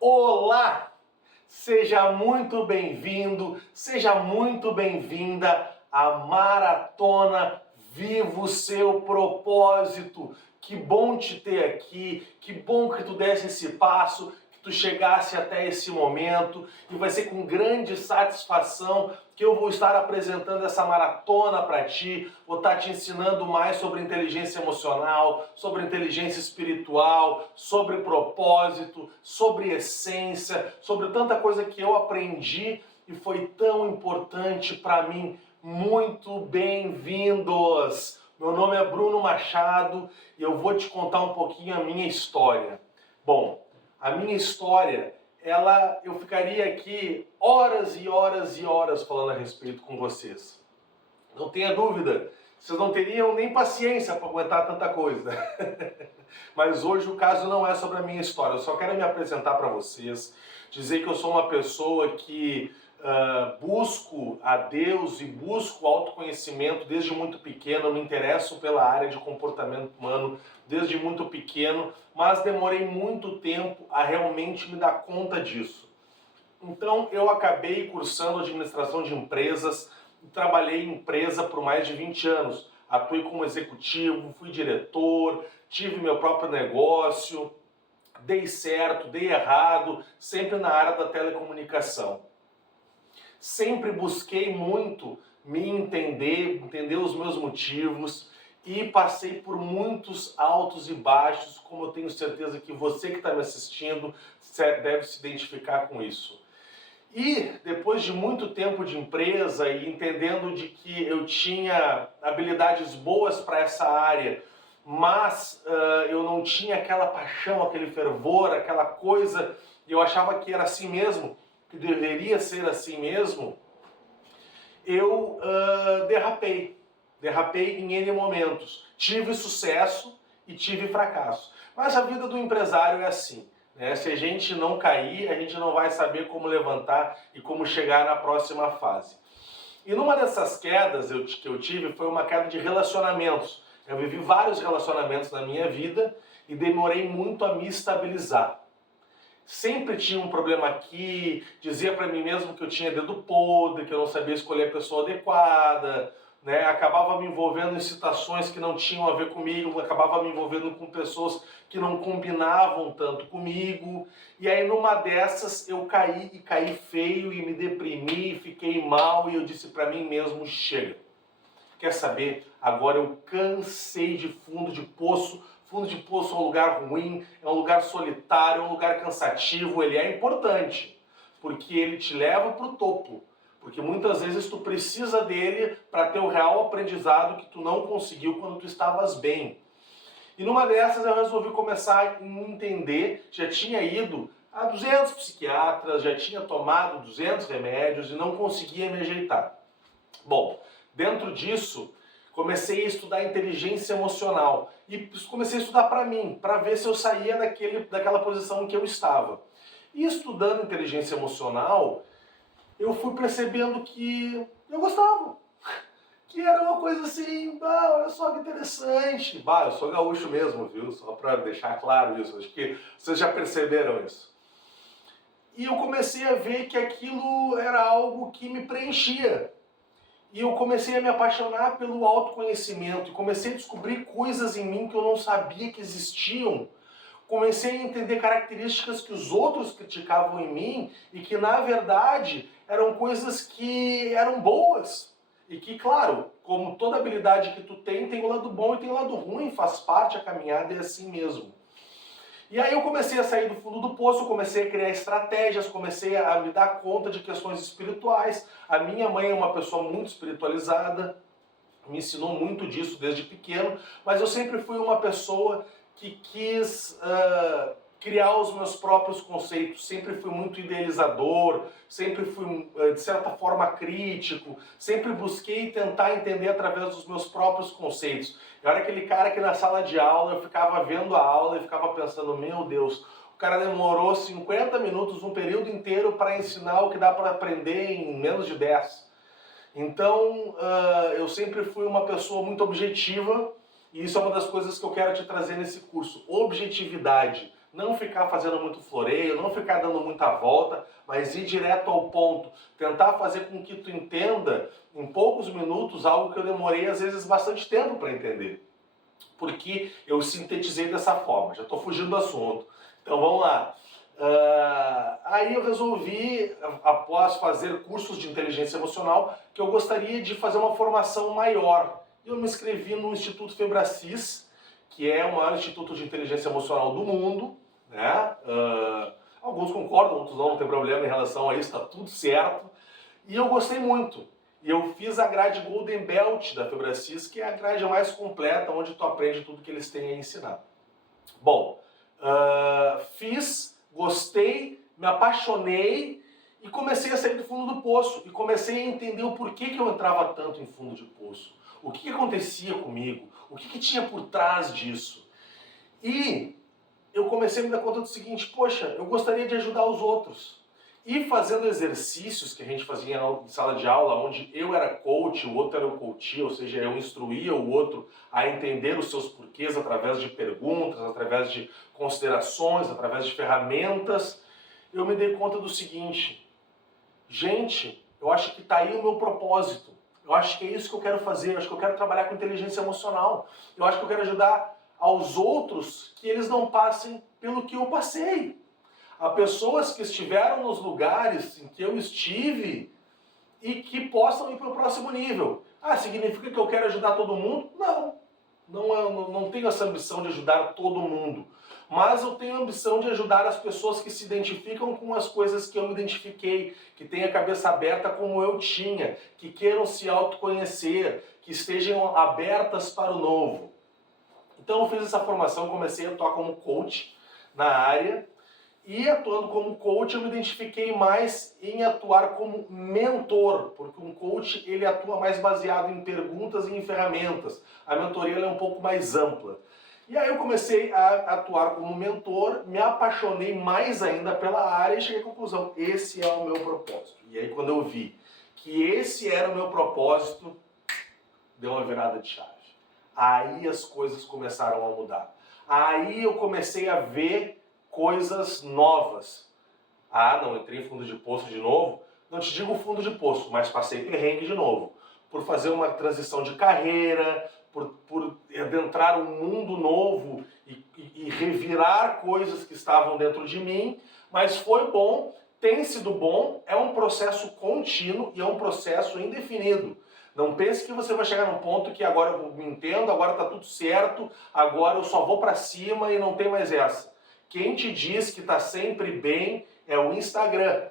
Olá! Seja muito bem-vindo, seja muito bem-vinda à Maratona Viva o Seu Propósito. Que bom te ter aqui, que bom que tu desse esse passo, que tu chegasse até esse momento, e vai ser com grande satisfação que eu vou estar apresentando essa maratona para ti, vou estar te ensinando mais sobre inteligência emocional, sobre inteligência espiritual, sobre propósito, sobre essência, sobre tanta coisa que eu aprendi e foi tão importante para mim. Muito bem-vindos! Meu nome é Bruno Machado e eu vou te contar um pouquinho a minha história. Bom, a minha história, eu ficaria aqui horas e horas e horas falando a respeito com vocês. Não tenha dúvida, vocês não teriam nem paciência para aguentar tanta coisa. Mas hoje o caso não é sobre a minha história, eu só quero me apresentar para vocês, dizer que eu sou uma pessoa que busco a Deus e busco autoconhecimento desde muito pequeno. Eu me interesso pela área de comportamento humano desde muito pequeno, mas demorei muito tempo a realmente me dar conta disso. Então eu acabei cursando administração de empresas, trabalhei em empresa por mais de 20 anos. Atuei como executivo, fui diretor, tive meu próprio negócio, dei certo, dei errado, sempre na área da telecomunicação. Sempre busquei muito me entender os meus motivos e passei por muitos altos e baixos, como eu tenho certeza que você que está me assistindo deve se identificar com isso. E depois de muito tempo de empresa e entendendo de que eu tinha habilidades boas para essa área, mas eu não tinha aquela paixão, aquele fervor, aquela coisa, e eu achava que era assim mesmo, que deveria ser assim mesmo, eu derrapei em N momentos. Tive sucesso e tive fracasso. Mas a vida do empresário é assim, né? Se a gente não cair, a gente não vai saber como levantar e como chegar na próxima fase. E numa dessas quedas que eu tive foi uma queda de relacionamentos. Eu vivi vários relacionamentos na minha vida e demorei muito a me estabilizar. Sempre tinha um problema aqui, dizia para mim mesmo que eu tinha dedo podre, que eu não sabia escolher a pessoa adequada, né? Acabava me envolvendo em situações que não tinham a ver comigo, acabava me envolvendo com pessoas que não combinavam tanto comigo. E aí numa dessas eu caí e caí feio e me deprimi, fiquei mal e eu disse para mim mesmo, chega. Quer saber? Agora eu cansei de fundo de poço. Fundo de poço é um lugar ruim, é um lugar solitário, é um lugar cansativo. Ele é importante, porque ele te leva para o topo. Porque muitas vezes tu precisa dele para ter o real aprendizado que tu não conseguiu quando tu estavas bem. E numa dessas eu resolvi começar a entender, já tinha ido a 200 psiquiatras, já tinha tomado 200 remédios e não conseguia me ajeitar. Bom, dentro disso, comecei a estudar inteligência emocional e comecei a estudar para mim, para ver se eu saía daquela posição em que eu estava. E estudando inteligência emocional, eu fui percebendo que eu gostava. Que era uma coisa assim, olha só que interessante. Eu sou gaúcho mesmo, viu? Só para deixar claro isso, acho que vocês já perceberam isso. E eu comecei a ver que aquilo era algo que me preenchia. E eu comecei a me apaixonar pelo autoconhecimento e comecei a descobrir coisas em mim que eu não sabia que existiam. Comecei a entender características que os outros criticavam em mim e que, na verdade, eram coisas que eram boas. E que, claro, como toda habilidade que tu tem o lado bom e tem o lado ruim, faz parte, a caminhada é assim mesmo. E aí eu comecei a sair do fundo do poço, comecei a criar estratégias, comecei a me dar conta de questões espirituais. A minha mãe é uma pessoa muito espiritualizada, me ensinou muito disso desde pequeno, mas eu sempre fui uma pessoa que quis criar os meus próprios conceitos, sempre fui muito idealizador, sempre fui, de certa forma, crítico, sempre busquei tentar entender através dos meus próprios conceitos. Eu era aquele cara que na sala de aula eu ficava vendo a aula e ficava pensando, meu Deus, o cara demorou 50 minutos, um período inteiro para ensinar o que dá para aprender em menos de 10. Então, eu sempre fui uma pessoa muito objetiva, e isso é uma das coisas que eu quero te trazer nesse curso, objetividade. não ficar fazendo muito floreio, não ficar dando muita volta, mas ir direto ao ponto, tentar fazer com que tu entenda em poucos minutos algo que eu demorei às vezes bastante tempo para entender. Porque eu sintetizei dessa forma, já estou fugindo do assunto. Então vamos lá. Aí eu resolvi, após fazer cursos de inteligência emocional, que eu gostaria de fazer uma formação maior. Eu me inscrevi no Instituto Febracis, que é o maior instituto de inteligência emocional do mundo, né? Alguns concordam, outros não tem problema em relação a isso, está tudo certo. E eu gostei muito. E eu fiz a grade Golden Belt da Febracis, que é a grade mais completa, onde tu aprende tudo que eles têm a ensinar. Bom, fiz, gostei, me apaixonei e comecei a sair do fundo do poço. E comecei a entender o porquê que eu entrava tanto em fundo de poço. O que acontecia comigo, o que tinha por trás disso. E eu comecei a me dar conta do seguinte, poxa, eu gostaria de ajudar os outros. E fazendo exercícios que a gente fazia em sala de aula, onde eu era coach, o outro era o coach, ou seja, eu instruía o outro a entender os seus porquês através de perguntas, através de considerações, através de ferramentas, eu me dei conta do seguinte, gente, eu acho que está aí o meu propósito, eu acho que é isso que eu quero fazer, eu acho que eu quero trabalhar com inteligência emocional, eu acho que eu quero ajudar aos outros que eles não passem pelo que eu passei. Há pessoas que estiveram nos lugares em que eu estive e que possam ir para o próximo nível. Significa que eu quero ajudar todo mundo? Não tenho essa ambição de ajudar todo mundo. Mas eu tenho a ambição de ajudar as pessoas que se identificam com as coisas que eu me identifiquei, que têm a cabeça aberta como eu tinha, que queiram se autoconhecer, que estejam abertas para o novo. Então eu fiz essa formação, comecei a atuar como coach na área. E atuando como coach, eu me identifiquei mais em atuar como mentor, porque um coach ele atua mais baseado em perguntas e em ferramentas. A mentoria ela é um pouco mais ampla. E aí eu comecei a atuar como mentor, me apaixonei mais ainda pela área e cheguei à conclusão, esse é o meu propósito. E aí quando eu vi que esse era o meu propósito, deu uma virada de chave. Aí as coisas começaram a mudar. Aí eu comecei a ver coisas novas. Não entrei em fundo de poço de novo? Não te digo fundo de poço, mas passei perrengue de novo. Por fazer uma transição de carreira, por adentrar um mundo novo e revirar coisas que estavam dentro de mim. Mas foi bom, tem sido bom, é um processo contínuo e é um processo indefinido. Não pense que você vai chegar num ponto que agora eu me entendo, agora está tudo certo, agora eu só vou para cima e não tem mais essa. Quem te diz que está sempre bem é o Instagram.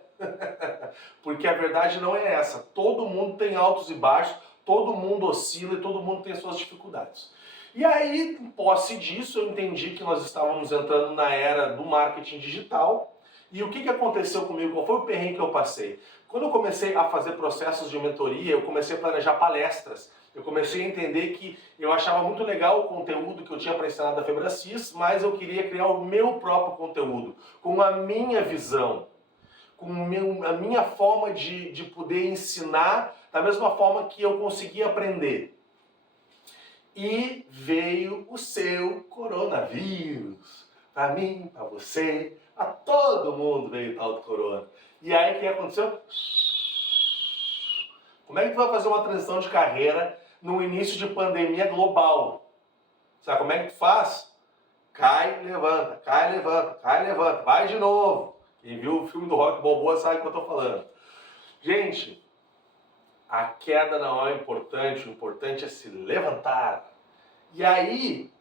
Porque a verdade não é essa. Todo mundo tem altos e baixos, todo mundo oscila e todo mundo tem suas dificuldades. E aí, em posse disso, eu entendi que nós estávamos entrando na era do marketing digital. E o que aconteceu comigo? Qual foi o perrengue que eu passei? Quando eu comecei a fazer processos de mentoria, eu comecei a planejar palestras. Eu comecei a entender que eu achava muito legal o conteúdo que eu tinha para ensinar da Febracis, mas eu queria criar o meu próprio conteúdo, com a minha visão, com a minha forma de poder ensinar, da mesma forma que eu conseguia aprender. E veio o seu coronavírus. Para mim, para você, a todo mundo veio o tal do corona. E aí o que aconteceu? Como é que tu vai fazer uma transição de carreira no início de pandemia global? Sabe como é que tu faz? Cai, levanta, cai, levanta, cai, levanta, vai de novo. Quem viu o filme do Rock Balboa sabe o que eu tô falando. Gente, a queda não é importante, o importante é se levantar. E aí,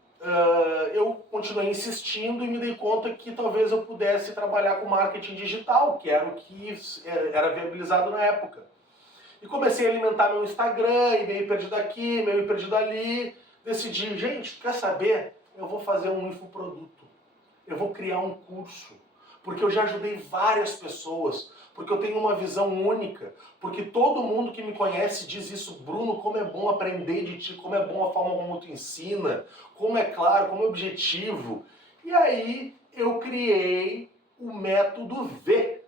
eu continuei insistindo e me dei conta que talvez eu pudesse trabalhar com marketing digital, que era o que era viabilizado na época. E comecei a alimentar meu Instagram, e-mail perdido aqui, e-mail perdido ali. Decidi, gente, quer saber? Eu vou fazer um infoproduto. Eu vou criar um curso. Porque eu já ajudei várias pessoas. Porque eu tenho uma visão única. Porque todo mundo que me conhece diz isso. Bruno, como é bom aprender de ti. Como é bom a forma como tu ensina. Como é claro, como é objetivo. E aí eu criei o método V.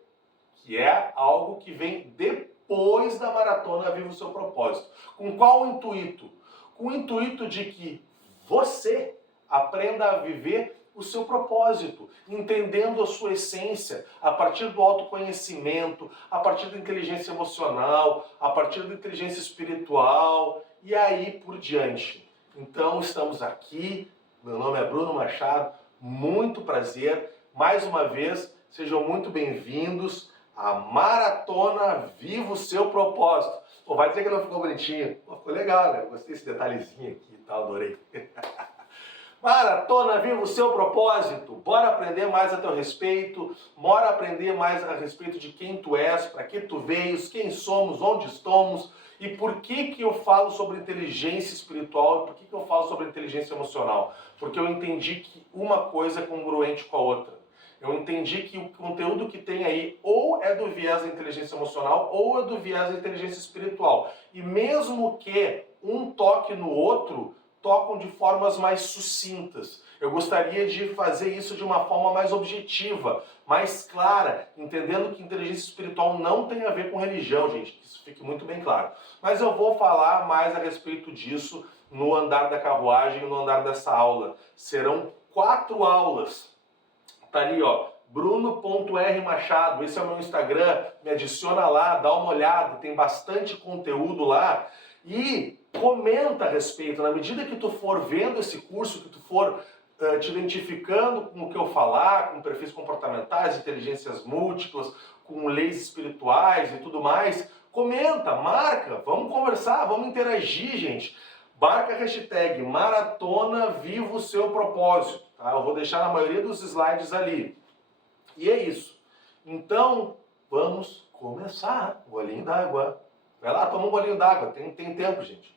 Que é algo que vem depois da maratona Viva o Seu Propósito. Com qual intuito? Com o intuito de que você aprenda a viver o seu propósito, entendendo a sua essência, a partir do autoconhecimento, a partir da inteligência emocional, a partir da inteligência espiritual e aí por diante. Então estamos aqui, meu nome é Bruno Machado, muito prazer, mais uma vez, sejam muito bem-vindos à Maratona Viva o Seu Propósito. Pô, vai dizer que não ficou bonitinho? Pô, ficou legal, né? Gostei desse detalhezinho aqui e tal, adorei. Maratona Viva o Seu Propósito. Bora aprender mais a teu respeito, bora aprender mais a respeito de quem tu és, para que tu veio, quem somos, onde estamos e por que eu falo sobre inteligência espiritual e por que eu falo sobre inteligência emocional. Porque eu entendi que uma coisa é congruente com a outra. Eu entendi que o conteúdo que tem aí ou é do viés da inteligência emocional ou é do viés da inteligência espiritual. E mesmo que um toque no outro, tocam de formas mais sucintas. Eu gostaria de fazer isso de uma forma mais objetiva, mais clara, entendendo que inteligência espiritual não tem a ver com religião, gente, que isso fique muito bem claro. Mas eu vou falar mais a respeito disso no andar da carruagem, no andar dessa aula. Serão 4 aulas. Tá ali, ó, bruno.rmachado, esse é o meu Instagram, me adiciona lá, dá uma olhada, tem bastante conteúdo lá e comenta a respeito. Na medida que tu for vendo esse curso, que tu for te identificando com o que eu falar, com perfis comportamentais, inteligências múltiplas, com leis espirituais e tudo mais, comenta, marca, vamos conversar, vamos interagir, gente. Marca a hashtag Maratona Viva o Seu Propósito. Tá? Eu vou deixar na maioria dos slides ali. E é isso. Então, vamos começar. Bolinho d'água. Vai lá, toma um bolinho d'água. Tem tempo, gente.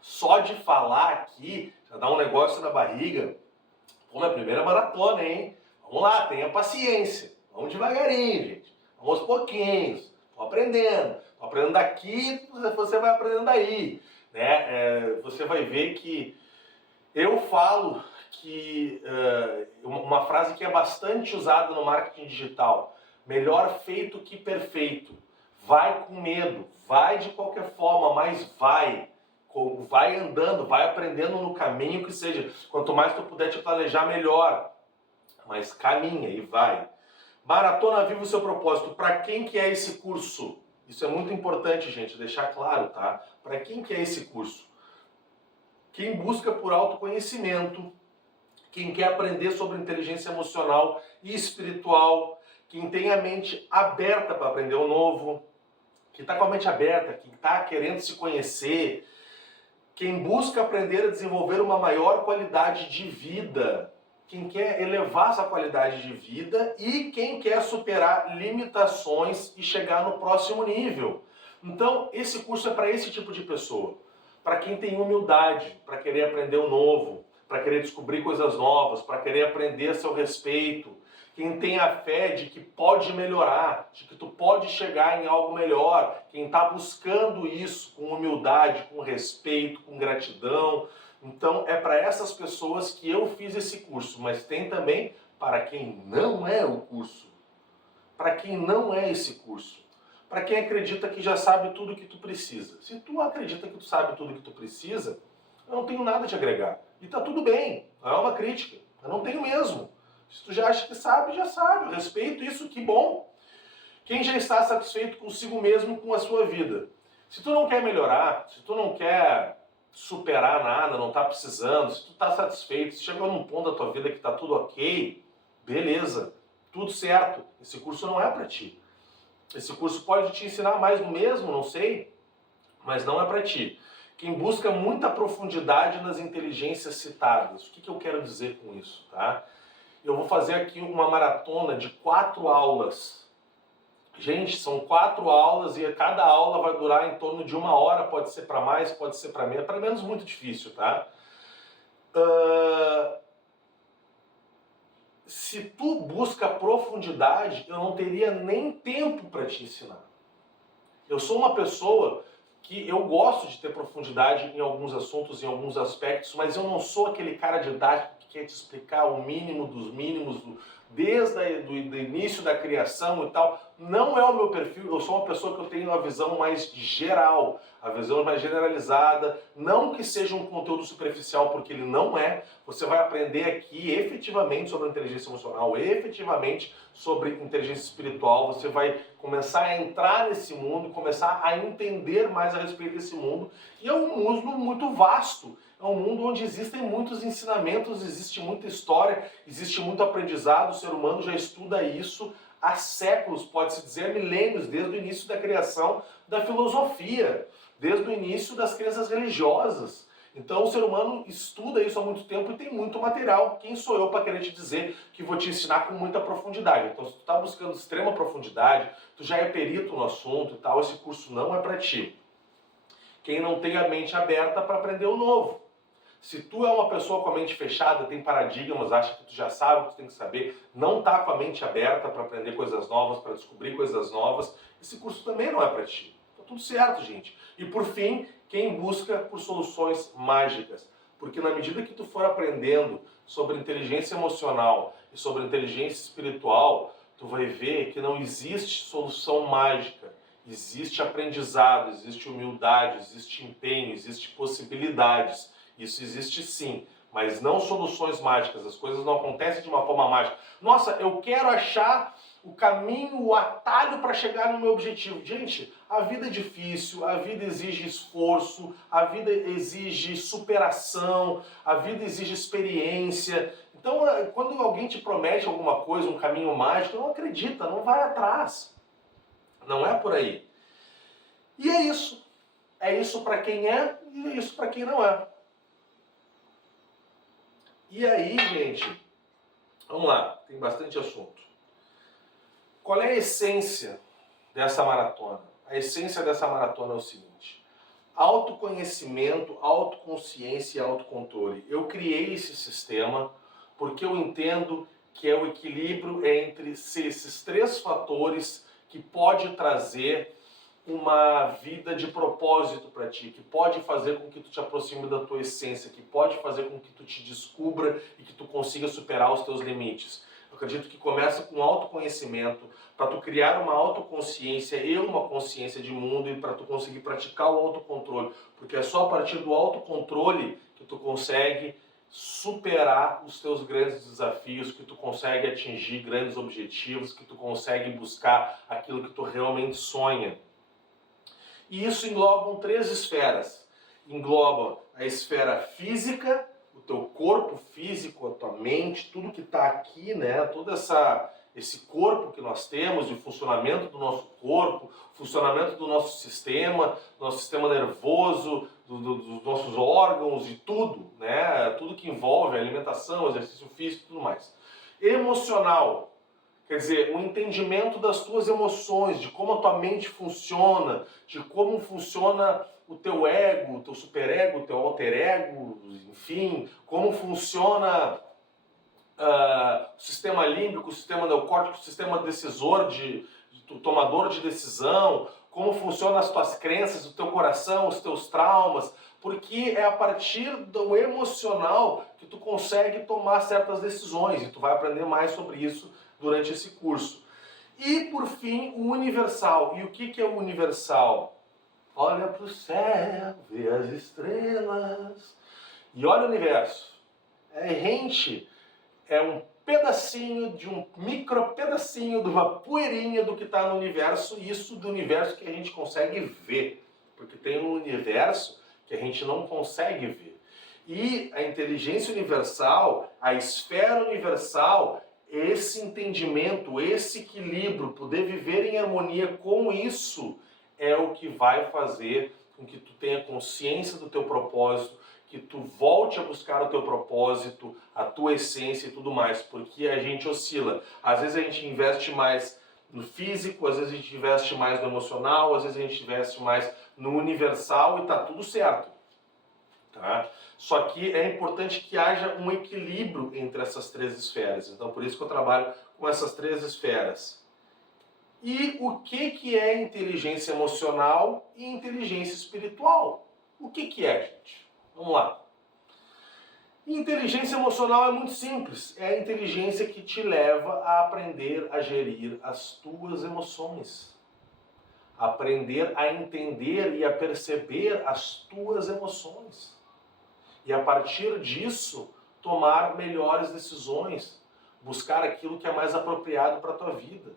Só de falar aqui, já dá um negócio na barriga. Pô, minha primeira maratona, hein? Vamos lá, tenha paciência. Vamos devagarinho, gente. Vamos aos pouquinhos. Estou aprendendo. Estou aprendendo daqui, você vai aprendendo daí. Né? Você vai ver que eu falo que uma frase que é bastante usada no marketing digital: melhor feito que perfeito. Vai com medo, vai de qualquer forma, mas vai andando, vai aprendendo no caminho que seja. Quanto mais tu puder te planejar, melhor. Mas caminha e vai. Maratona Viva o Seu Propósito. Para quem que é esse curso? Isso é muito importante, gente, deixar claro, tá? Para quem que é esse curso? Quem busca por autoconhecimento, quem quer aprender sobre inteligência emocional e espiritual, quem tem a mente aberta para aprender o novo, que está com a mente aberta, que está querendo se conhecer, quem busca aprender a desenvolver uma maior qualidade de vida, quem quer elevar essa qualidade de vida e quem quer superar limitações e chegar no próximo nível. Então, esse curso é para esse tipo de pessoa. Para quem tem humildade, para querer aprender o novo, para querer descobrir coisas novas, para querer aprender a seu respeito. Quem tem a fé de que pode melhorar, de que tu pode chegar em algo melhor. Quem está buscando isso com humildade, com respeito, com gratidão. Então é para essas pessoas que eu fiz esse curso, mas tem também para quem não é o curso. Para quem não é esse curso. Para quem acredita que já sabe tudo o que tu precisa. Se tu acredita que tu sabe tudo o que tu precisa, eu não tenho nada a te agregar. E tá tudo bem, não é uma crítica. Eu não tenho mesmo. Se tu já acha que sabe, já sabe. Eu respeito isso, que bom. Quem já está satisfeito consigo mesmo, com a sua vida. Se tu não quer melhorar, se tu não quer superar nada, não está precisando, se tu está satisfeito, se chegou num ponto da tua vida que está tudo ok, beleza, tudo certo. Esse curso não é para ti. Esse curso pode te ensinar mais do mesmo, não sei, mas não é para ti. Quem busca muita profundidade nas inteligências citadas. O que eu quero dizer com isso, tá? Eu vou fazer aqui uma maratona de 4 aulas. Gente, são 4 aulas e cada aula vai durar em torno de 1 hora, pode ser para mais, pode ser para menos. Para menos muito difícil, tá? Se tu busca profundidade, eu não teria nem tempo para te ensinar. Eu sou uma pessoa que eu gosto de ter profundidade em alguns assuntos, em alguns aspectos, mas eu não sou aquele cara didático que quer te explicar o mínimo dos mínimos, desde o início da criação e tal. Não é o meu perfil, eu sou uma pessoa que eu tenho uma visão mais geral, a visão mais generalizada, não que seja um conteúdo superficial, porque ele não é. Você vai aprender aqui efetivamente sobre inteligência emocional, efetivamente sobre inteligência espiritual, você vai começar a entrar nesse mundo, começar a entender mais a respeito desse mundo, e é um mundo muito vasto. É um mundo onde existem muitos ensinamentos, existe muita história, existe muito aprendizado, o ser humano já estuda isso há séculos, pode-se dizer milênios, desde o início da criação da filosofia, desde o início das crenças religiosas. Então o ser humano estuda isso há muito tempo e tem muito material. Quem sou eu para querer te dizer que vou te ensinar com muita profundidade? Então se tu está buscando extrema profundidade, tu já é perito no assunto e tal, esse curso não é para ti. Quem não tem a mente aberta para aprender o novo. Se tu é uma pessoa com a mente fechada, tem paradigmas, acha que tu já sabe o que tu tem que saber, não tá com a mente aberta para aprender coisas novas, para descobrir coisas novas, esse curso também não é para ti. Tá tudo certo, gente. E por fim, quem busca por soluções mágicas. Porque na medida que tu for aprendendo sobre inteligência emocional e sobre inteligência espiritual, tu vai ver que não existe solução mágica. Existe aprendizado, existe humildade, existe empenho, existe possibilidades. Isso existe sim, mas não soluções mágicas. As coisas não acontecem de uma forma mágica. Nossa, eu quero achar o caminho, o atalho para chegar no meu objetivo. Gente, a vida é difícil, a vida exige esforço, a vida exige superação, a vida exige experiência. Então, quando alguém te promete alguma coisa, um caminho mágico, não acredita, não vai atrás. Não é por aí. E é isso. É isso para quem é e é isso para quem não é. E aí, gente, vamos lá, tem bastante assunto. Qual é a essência dessa maratona? A essência dessa maratona é o seguinte: autoconhecimento, autoconsciência e autocontrole. Eu criei esse sistema porque eu entendo que é o equilíbrio entre esses três fatores que pode trazer uma vida de propósito para ti, que pode fazer com que tu te aproxime da tua essência, que pode fazer com que tu te descubra e que tu consiga superar os teus limites. Eu acredito que começa com autoconhecimento, para tu criar uma autoconsciência e uma consciência de mundo e para tu conseguir praticar o autocontrole, porque é só a partir do autocontrole que tu consegue superar os teus grandes desafios, que tu consegue atingir grandes objetivos, que tu consegue buscar aquilo que tu realmente sonha. E isso engloba três esferas. Engloba a esfera física, o teu corpo físico, a tua mente, tudo que está aqui, né? Todo esse corpo que nós temos, o funcionamento do nosso corpo, o funcionamento do nosso sistema nervoso, dos nossos órgãos e tudo, né? Tudo que envolve a alimentação, exercício físico e tudo mais. Emocional. Quer dizer, o entendimento das tuas emoções, de como a tua mente funciona, de como funciona o teu ego, o teu superego, o teu alter ego, enfim, como funciona o sistema límbico, o sistema neocórtico, o sistema decisor, do tomador de decisão, como funcionam as tuas crenças, o teu coração, os teus traumas, porque é a partir do emocional que tu consegue tomar certas decisões, e tu vai aprender mais sobre isso durante esse curso. E, por fim, o universal. E o que é o universal? Olha para o céu, vê as estrelas. E olha o universo. É rente, é um pedacinho de um micro pedacinho de uma poeirinha do que está no universo, e isso do universo que a gente consegue ver. Porque tem um universo que a gente não consegue ver. E a inteligência universal, a esfera universal, esse entendimento, esse equilíbrio, poder viver em harmonia com isso é o que vai fazer com que tu tenha consciência do teu propósito, que tu volte a buscar o teu propósito, a tua essência e tudo mais, porque a gente oscila. Às vezes a gente investe mais no físico, às vezes a gente investe mais no emocional, às vezes a gente investe mais no universal e tá tudo certo. Tá? Só que é importante que haja um equilíbrio entre essas três esferas. Então, por isso que eu trabalho com essas três esferas. E o que é inteligência emocional e inteligência espiritual? O que é, gente? Vamos lá. Inteligência emocional é muito simples. É a inteligência que te leva a aprender a gerir as tuas emoções. Aprender a entender e a perceber as tuas emoções. E a partir disso, tomar melhores decisões. Buscar aquilo que é mais apropriado para a tua vida.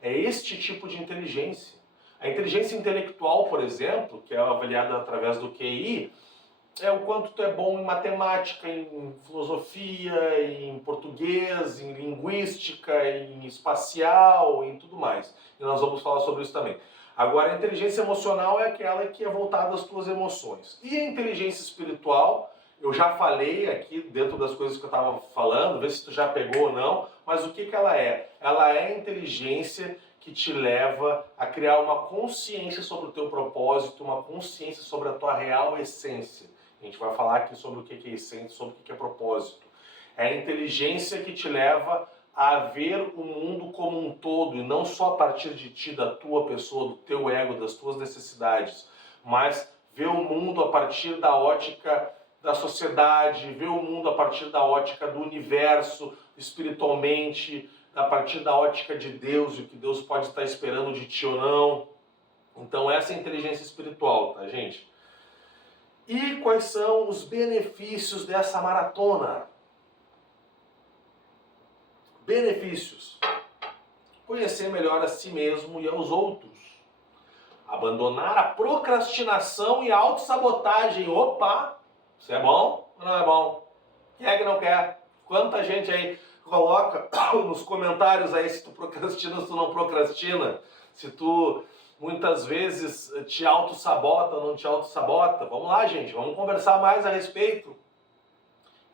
É este tipo de inteligência. A inteligência intelectual, por exemplo, que é avaliada através do QI, é o quanto tu é bom em matemática, em filosofia, em português, em linguística, em espacial, em tudo mais. E nós vamos falar sobre isso também. Agora, a inteligência emocional é aquela que é voltada às tuas emoções. E a inteligência espiritual, eu já falei aqui dentro das coisas que eu estava falando, vê se tu já pegou ou não, mas o que ela é? Ela é a inteligência que te leva a criar uma consciência sobre o teu propósito, uma consciência sobre a tua real essência. A gente vai falar aqui sobre o que é essência, sobre o que é propósito. É a inteligência que te leva a ver o mundo como um todo, e não só a partir de ti, da tua pessoa, do teu ego, das tuas necessidades, mas ver o mundo a partir da ótica da sociedade, ver o mundo a partir da ótica do universo, espiritualmente, a partir da ótica de Deus, e o que Deus pode estar esperando de ti ou não. Então essa é a inteligência espiritual, tá, gente? E quais são os benefícios dessa maratona? Benefícios: conhecer melhor a si mesmo e aos outros. Abandonar a procrastinação e a autossabotagem. Opa! Isso é bom ou não é bom? Quem é que não quer? Quanta gente aí coloca nos comentários aí se tu procrastina ou se tu não procrastina. Se tu muitas vezes te auto-sabota ou não te auto-sabota. Vamos lá, gente, vamos conversar mais a respeito.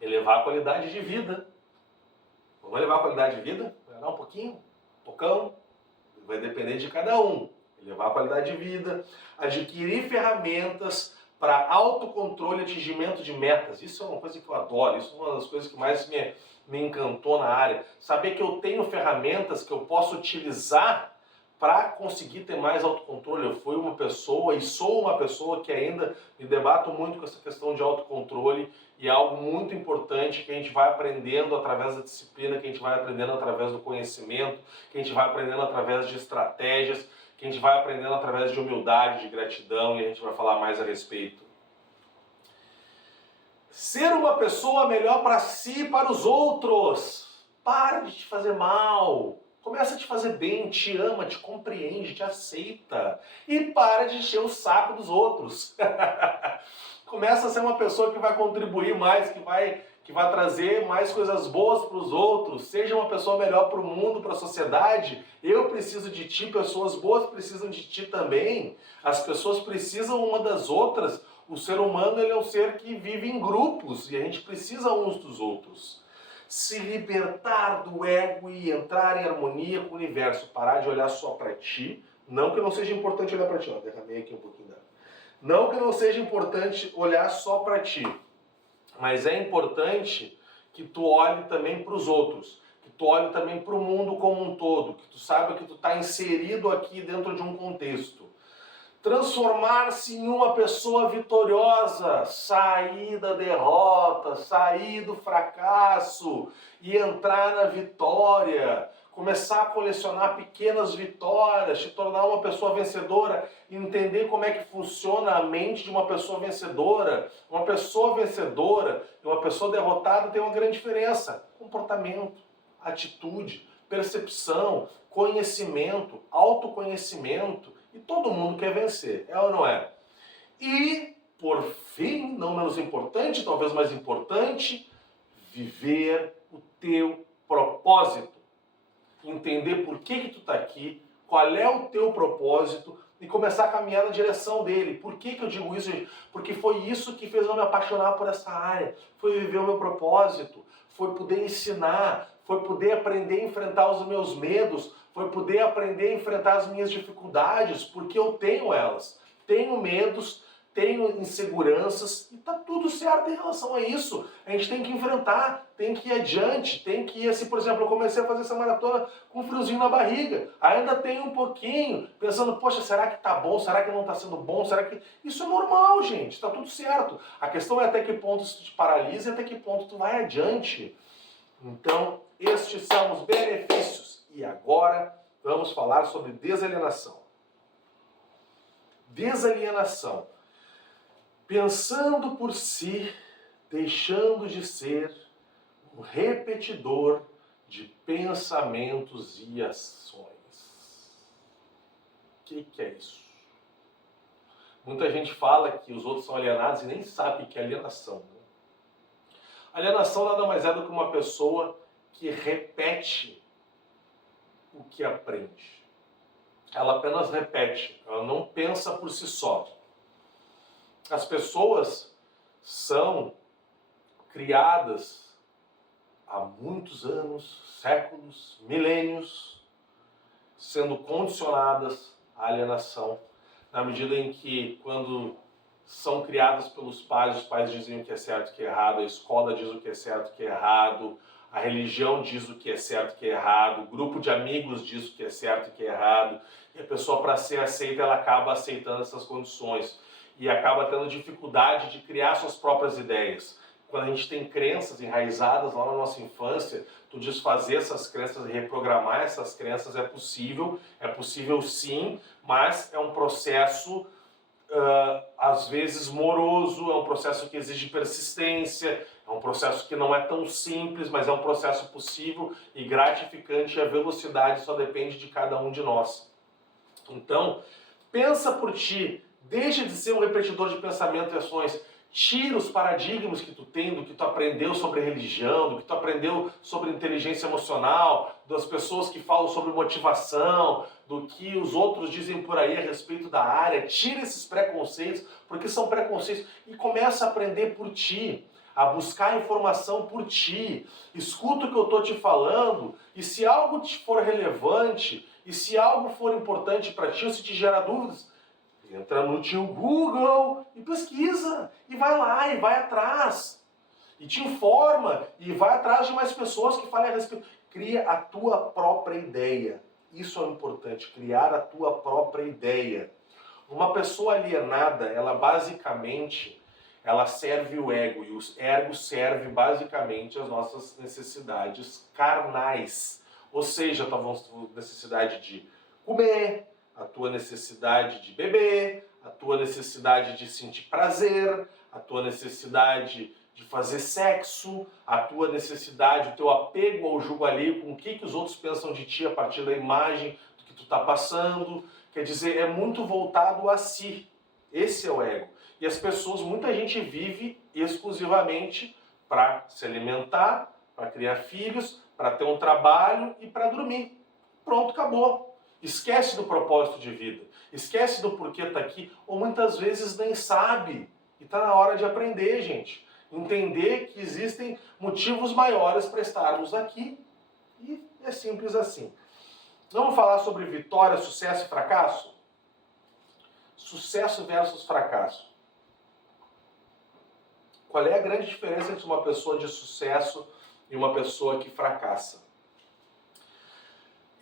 Elevar a qualidade de vida. Vamos elevar a qualidade de vida? Vai dar um pouquinho? Um pocão? Vai depender de cada um. Elevar a qualidade de vida. Adquirir ferramentas para autocontrole e atingimento de metas. Isso é uma coisa que eu adoro. Isso é uma das coisas que mais me encantou na área. Saber que eu tenho ferramentas que eu posso utilizar para conseguir ter mais autocontrole. Eu fui uma pessoa e sou uma pessoa que ainda me debato muito com essa questão de autocontrole, e é algo muito importante que a gente vai aprendendo através da disciplina, que a gente vai aprendendo através do conhecimento, que a gente vai aprendendo através de estratégias, que a gente vai aprendendo através de humildade, de gratidão, e a gente vai falar mais a respeito. Ser uma pessoa melhor para si e para os outros. Para de te fazer mal. Começa a te fazer bem, te ama, te compreende, te aceita. E para de encher o saco dos outros. Começa a ser uma pessoa que vai contribuir mais, que vai trazer mais coisas boas para os outros. Seja uma pessoa melhor para o mundo, para a sociedade. Eu preciso de ti, pessoas boas precisam de ti também. As pessoas precisam uma das outras. O ser humano, ele é um ser que vive em grupos e a gente precisa uns dos outros. Se libertar do ego e entrar em harmonia com o universo. Parar de olhar só para ti. Não que não seja importante olhar para ti. Ó, derramei aqui um pouquinho d'água. Não que não seja importante olhar só para ti. Mas é importante que tu olhe também para os outros. Que tu olhe também para o mundo como um todo. Que tu saiba que tu está inserido aqui dentro de um contexto. Transformar-se em uma pessoa vitoriosa, sair da derrota, sair do fracasso e entrar na vitória, começar a colecionar pequenas vitórias, te tornar uma pessoa vencedora, entender como é que funciona a mente de uma pessoa vencedora. Uma pessoa vencedora e uma pessoa derrotada tem uma grande diferença: comportamento, atitude, percepção, conhecimento, autoconhecimento. E todo mundo quer vencer, é ou não é? E, por fim, não menos importante, talvez mais importante, viver o teu propósito. Entender por que tu está aqui, qual é o teu propósito e começar a caminhar na direção dele. Por que eu digo isso, gente? Porque foi isso que fez eu me apaixonar por essa área. Foi viver o meu propósito, foi poder ensinar, foi poder aprender a enfrentar os meus medos, foi poder aprender a enfrentar as minhas dificuldades, porque eu tenho elas. Tenho medos, tenho inseguranças e tá tudo certo em relação a isso. A gente tem que enfrentar, tem que ir adiante, tem que ir assim, por exemplo, eu comecei a fazer essa maratona com um friozinho na barriga, ainda tenho um pouquinho, pensando, poxa, será que tá bom, será que não tá sendo bom, será que... Isso é normal, gente, tá tudo certo. A questão é até que ponto isso te paralisa e até que ponto tu vai adiante. Então, estes são os benefícios. E agora, vamos falar sobre desalienação. Desalienação. Pensando por si, deixando de ser um repetidor de pensamentos e ações. O que é isso? Muita gente fala que os outros são alienados e nem sabe o que é alienação. Alienação nada mais é do que uma pessoa que repete o que aprende. Ela apenas repete, ela não pensa por si só. As pessoas são criadas há muitos anos, séculos, milênios, sendo condicionadas à alienação, na medida em que, quando são criadas pelos pais, os pais dizem o que é certo e o que é errado, a escola diz o que é certo e o que é errado, a religião diz o que é certo e o que é errado, o grupo de amigos diz o que é certo e o que é errado, e a pessoa, para ser aceita, ela acaba aceitando essas condições e acaba tendo dificuldade de criar suas próprias ideias. Quando a gente tem crenças enraizadas lá na nossa infância, tu desfazer essas crenças e reprogramar essas crenças é possível sim, mas é um processo às vezes moroso, é um processo que exige persistência, é um processo que não é tão simples, mas é um processo possível e gratificante, e a velocidade só depende de cada um de nós. Então, pensa por ti, deixa de ser um repetidor de pensamento e ações, tira os paradigmas que tu tem, do que tu aprendeu sobre religião, do que tu aprendeu sobre inteligência emocional, das pessoas que falam sobre motivação, do que os outros dizem por aí a respeito da área. Tira esses preconceitos, porque são preconceitos, e começa a aprender por ti, a buscar informação por ti. Escuta o que eu estou te falando, e se algo te for relevante, e se algo for importante para ti, ou se te gerar dúvidas, entra no teu Google e pesquisa, e vai lá, e vai atrás, e te informa, e vai atrás de mais pessoas que falem a respeito. Cria a tua própria ideia. Isso é importante, criar a tua própria ideia. Uma pessoa alienada, ela basicamente, ela serve o ego, e o ego serve basicamente as nossas necessidades carnais. Ou seja, a tua necessidade de comer, a tua necessidade de beber, a tua necessidade de sentir prazer, a tua necessidade de fazer sexo, a tua necessidade, o teu apego ao jugo alheio, com o que os outros pensam de ti a partir da imagem do que tu está passando. Quer dizer, é muito voltado a si. Esse é o ego. E as pessoas, muita gente vive exclusivamente para se alimentar, para criar filhos, para ter um trabalho e para dormir. Pronto, acabou. Esquece do propósito de vida, esquece do porquê está aqui, ou muitas vezes nem sabe. E está na hora de aprender, gente. Entender que existem motivos maiores para estarmos aqui. E é simples assim. Vamos falar sobre vitória, sucesso e fracasso? Sucesso versus fracasso. Qual é a grande diferença entre uma pessoa de sucesso e uma pessoa que fracassa?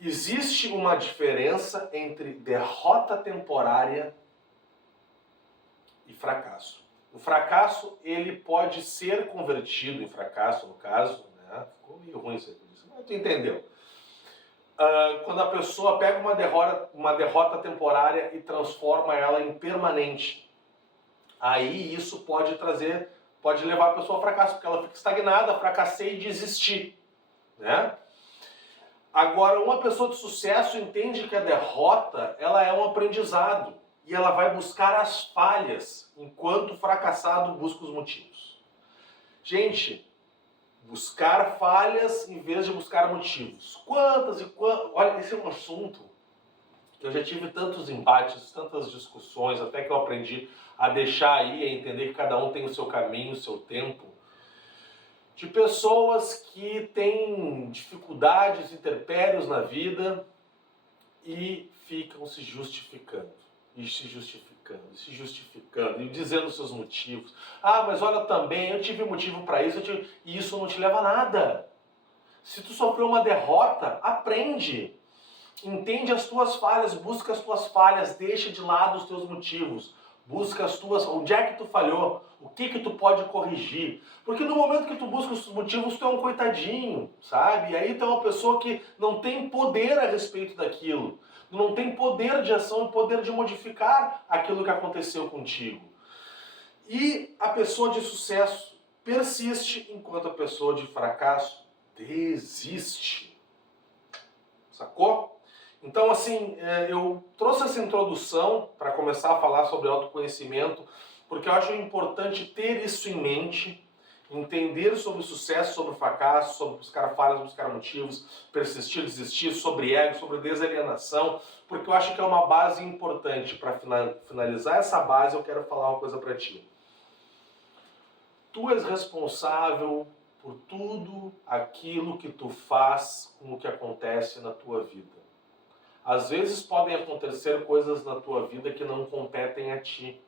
Existe uma diferença entre derrota temporária e fracasso. O fracasso, ele pode ser convertido em fracasso, no caso, né? Ficou meio ruim isso aqui, mas tu entendeu. Quando a pessoa pega uma derrota temporária e transforma ela em permanente. Aí isso pode levar a pessoa ao fracasso, porque ela fica estagnada, fracassei e desisti, né? Agora, uma pessoa de sucesso entende que a derrota, ela é um aprendizado. E ela vai buscar as falhas, enquanto o fracassado busca os motivos. Gente, buscar falhas em vez de buscar motivos. Quantas e quantas... Olha, esse é um assunto que eu já tive tantos embates, tantas discussões, até que eu aprendi a deixar aí, a entender que cada um tem o seu caminho, o seu tempo. De pessoas que têm dificuldades, intempéries na vida e ficam se justificando. E se justificando. se justificando e dizendo seus motivos. Ah, mas olha também, eu tive motivo para isso, e isso não te leva a nada. Se tu sofreu uma derrota, aprende. Entende as tuas falhas, busca as tuas falhas, deixa de lado os teus motivos. Busca as tuas, onde é que tu falhou, o que que tu pode corrigir. Porque no momento que tu busca os motivos, tu é um coitadinho, sabe? E aí tu é uma pessoa que não tem poder a respeito daquilo. Não tem poder de ação e poder de modificar aquilo que aconteceu contigo. E a pessoa de sucesso persiste, enquanto a pessoa de fracasso desiste. Sacou? Então, assim, eu trouxe essa introdução para começar a falar sobre autoconhecimento, porque eu acho importante ter isso em mente, entender sobre o sucesso, sobre o fracasso, sobre buscar falhas, buscar motivos, persistir, desistir, sobre ego, sobre desalienação, porque eu acho que é uma base importante. Para finalizar essa base, eu quero falar uma coisa para ti. Tu és responsável por tudo aquilo que tu faz com o que acontece na tua vida. Às vezes podem acontecer coisas na tua vida que não competem a ti.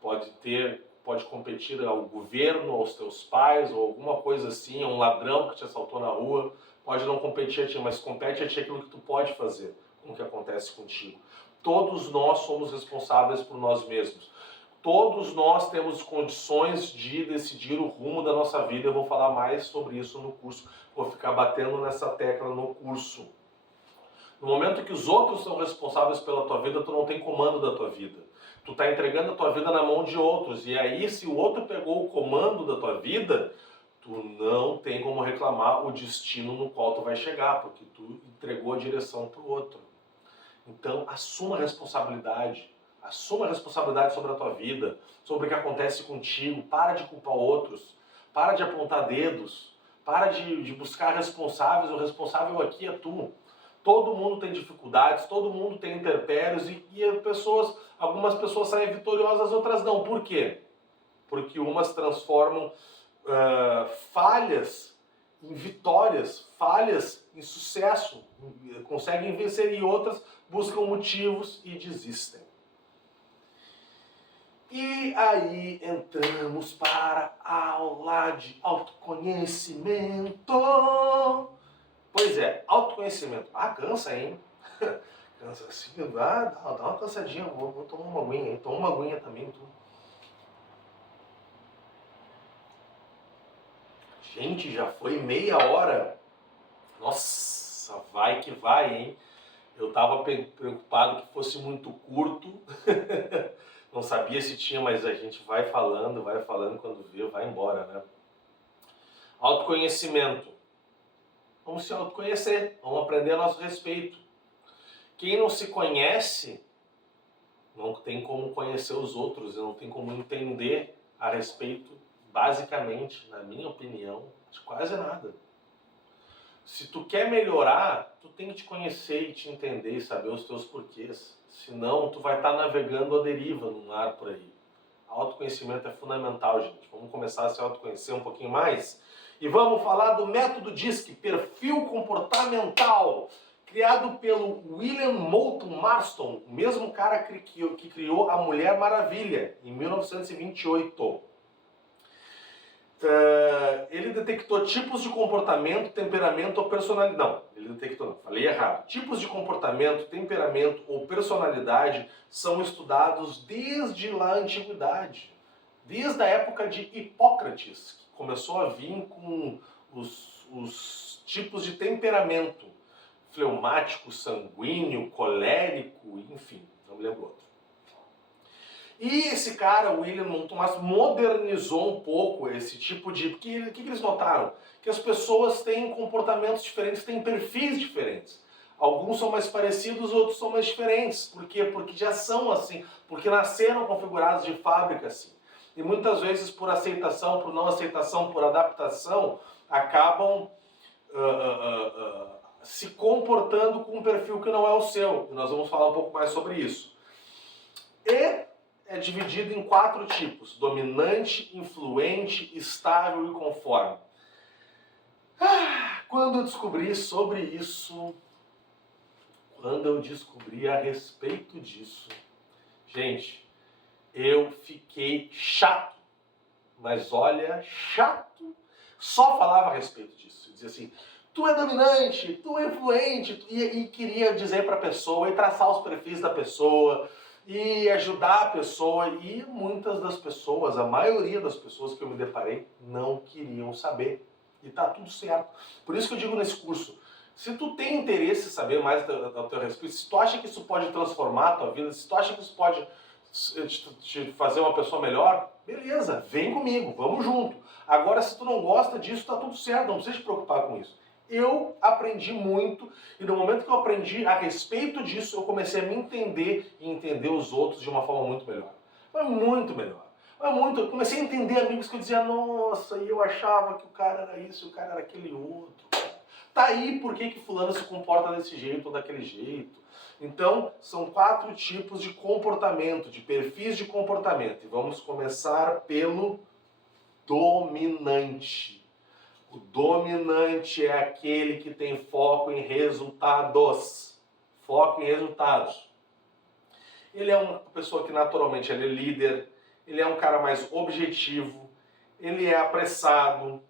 Pode competir ao governo, aos teus pais, ou alguma coisa assim, a um ladrão que te assaltou na rua. Pode não competir a ti, mas compete a ti aquilo que tu pode fazer com o que acontece contigo. Todos nós somos responsáveis por nós mesmos. Todos nós temos condições de decidir o rumo da nossa vida. Eu vou falar mais sobre isso no curso. Vou ficar batendo nessa tecla no curso. No momento que os outros são responsáveis pela tua vida, tu não tem comando da tua vida. Tu está entregando a tua vida na mão de outros. E aí, se o outro pegou o comando da tua vida, tu não tem como reclamar o destino no qual tu vai chegar, porque tu entregou a direção para o outro. Então, assuma a responsabilidade. Assuma a responsabilidade sobre a tua vida, sobre o que acontece contigo. Para de culpar outros. Para de apontar dedos. Para de buscar responsáveis. O responsável aqui é tu. Todo mundo tem dificuldades, todo mundo tem intempéries e algumas pessoas saem vitoriosas, outras não. Por quê? Porque umas transformam falhas em vitórias, falhas em sucesso, conseguem vencer, e outras buscam motivos e desistem. E aí entramos para a aula de autoconhecimento. Pois é, autoconhecimento. Ah, cansa, hein? Cansa assim, dá uma cansadinha. Vou tomar uma aguinha, hein? Toma uma aguinha também, tu. Gente, já foi meia hora. Nossa, vai que vai, hein? Eu tava preocupado que fosse muito curto. Não sabia se tinha, mas a gente vai falando, quando vê, vai embora, né? Autoconhecimento. Vamos se autoconhecer, vamos aprender a nosso respeito. Quem não se conhece, não tem como conhecer os outros, não tem como entender a respeito, basicamente, na minha opinião, de quase nada. Se tu quer melhorar, tu tem que te conhecer e te entender e saber os teus porquês. Senão, tu vai estar navegando à deriva no mar por aí. Autoconhecimento é fundamental, gente. Vamos começar a se autoconhecer um pouquinho mais. E vamos falar do método DISC, perfil comportamental, criado pelo William Moulton Marston, o mesmo cara que criou a Mulher Maravilha, em 1928. Ele detectou tipos de comportamento, temperamento ou personalidade. Não, ele detectou não, falei errado. Tipos de comportamento, temperamento ou personalidade são estudados desde lá a antiguidade. Desde a época de Hipócrates, que começou a vir com os tipos de temperamento. Fleumático, sanguíneo, colérico, enfim, não me lembro outro. E esse cara, William Moulton Marston, modernizou um pouco esse tipo de... Porque o que eles notaram? Que as pessoas têm comportamentos diferentes, têm perfis diferentes. Alguns são mais parecidos, outros são mais diferentes. Por quê? Porque já são assim, porque nasceram configurados de fábrica assim. E muitas vezes por aceitação, por não aceitação, por adaptação, acabam se comportando com um perfil que não é o seu. E nós vamos falar um pouco mais sobre isso. E é dividido em 4 tipos: dominante, influente, estável e conforme. Quando eu descobri sobre isso, quando eu descobri a respeito disso, gente, eu fiquei chato. Mas olha, chato. Só falava a respeito disso. Dizia assim, tu é dominante, tu é influente, e queria dizer para a pessoa, e traçar os perfis da pessoa, e ajudar a pessoa, e muitas das pessoas, a maioria das pessoas que eu me deparei, não queriam saber. E tá tudo certo. Por isso que eu digo nesse curso, se tu tem interesse em saber mais ao teu respeito, se tu acha que isso pode transformar a tua vida, se tu acha que isso pode te fazer uma pessoa melhor, beleza, vem comigo, vamos junto. Agora, se tu não gosta disso, tá tudo certo, não precisa te preocupar com isso. Eu aprendi muito, e no momento que eu aprendi a respeito disso, eu comecei a me entender e entender os outros de uma forma muito melhor. Foi muito melhor. Foi muito. Eu comecei a entender amigos que eu dizia, nossa, e eu achava que o cara era isso, e o cara era aquele outro. Tá aí por que fulano se comporta desse jeito ou daquele jeito. Então, são 4 tipos de comportamento, de perfis de comportamento. E vamos começar pelo dominante. O dominante é aquele que tem foco em resultados. Foco em resultados. Ele é uma pessoa que naturalmente ele é líder, ele é um cara mais objetivo, ele é apressado,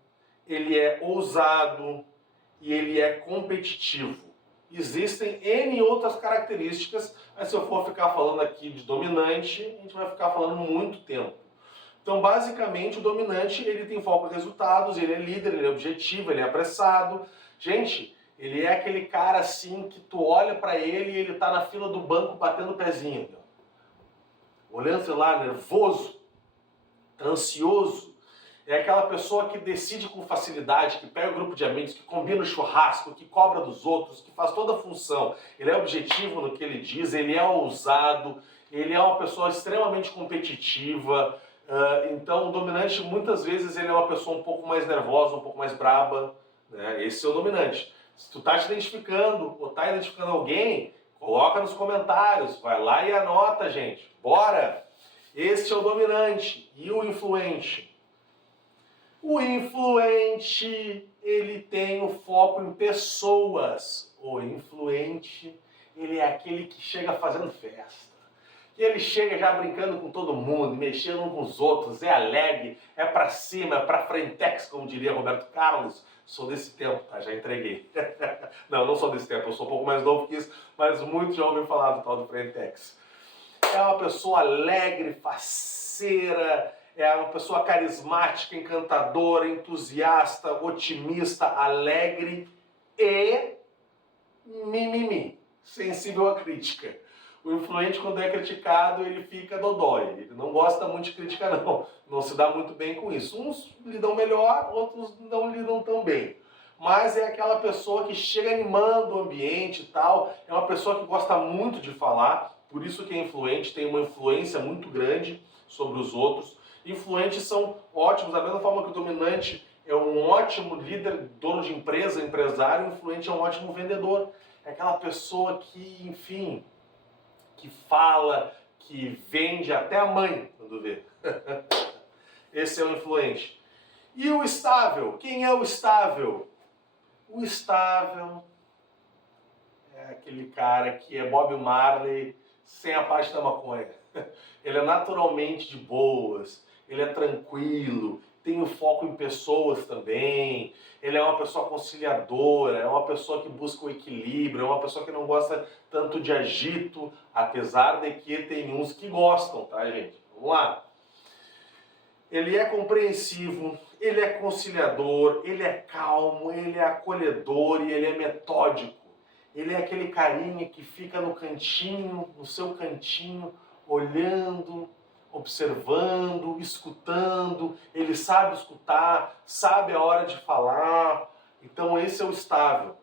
ele é ousado e ele é competitivo. Existem N outras características, mas se eu for ficar falando aqui de dominante, a gente vai ficar falando muito tempo. Então, basicamente, o dominante, ele tem foco em resultados, ele é líder, ele é objetivo, ele é apressado. Gente, ele é aquele cara assim que tu olha pra ele e ele tá na fila do banco batendo o pezinho. Olhando, sei lá, nervoso, ansioso. É aquela pessoa que decide com facilidade, que pega o grupo de amigos, que combina o churrasco, que cobra dos outros, que faz toda a função. Ele é objetivo no que ele diz, ele é ousado, ele é uma pessoa extremamente competitiva. Então o dominante, muitas vezes, ele é uma pessoa um pouco mais nervosa, um pouco mais braba. Né? Esse é o dominante. Se tu tá te identificando, ou tá identificando alguém, coloca nos comentários, vai lá e anota, gente. Bora! Esse é o dominante. E o influente? O influente, ele tem o foco em pessoas. O influente, ele é aquele que chega fazendo festa. Ele chega já brincando com todo mundo, mexendo uns com os outros, é alegre, é pra cima, é pra frentex, como diria Roberto Carlos. Sou desse tempo, tá? Já entreguei. Não sou desse tempo, eu sou um pouco mais novo que isso, mas muitos já ouviram falar do tal do frentex. É uma pessoa alegre, faceira, é uma pessoa carismática, encantadora, entusiasta, otimista, alegre e mimimi, sensível à crítica. O influente, quando é criticado, ele fica dodói. Ele não gosta muito de crítica, não. Não se dá muito bem com isso. Uns lidam melhor, outros não lidam tão bem. Mas é aquela pessoa que chega animando o ambiente e tal. É uma pessoa que gosta muito de falar. Por isso que é influente, tem uma influência muito grande sobre os outros. Influentes são ótimos, da mesma forma que o dominante é um ótimo líder, dono de empresa, empresário, o influente é um ótimo vendedor. É aquela pessoa que, enfim, que fala, que vende até a mãe, quando vê. Esse é o influente. E o estável? Quem é o estável? O estável é aquele cara que é Bob Marley sem a parte da maconha. Ele é naturalmente de boas, ele é tranquilo, tem o foco em pessoas também, ele é uma pessoa conciliadora, é uma pessoa que busca o equilíbrio, é uma pessoa que não gosta tanto de agito, apesar de que tem uns que gostam, tá, gente? Vamos lá. Ele é compreensivo, ele é conciliador, ele é calmo, ele é acolhedor e ele é metódico. Ele é aquele carinha que fica no cantinho, no seu cantinho, olhando, observando, escutando. Ele sabe escutar, sabe a hora de falar. Então esse é o estável.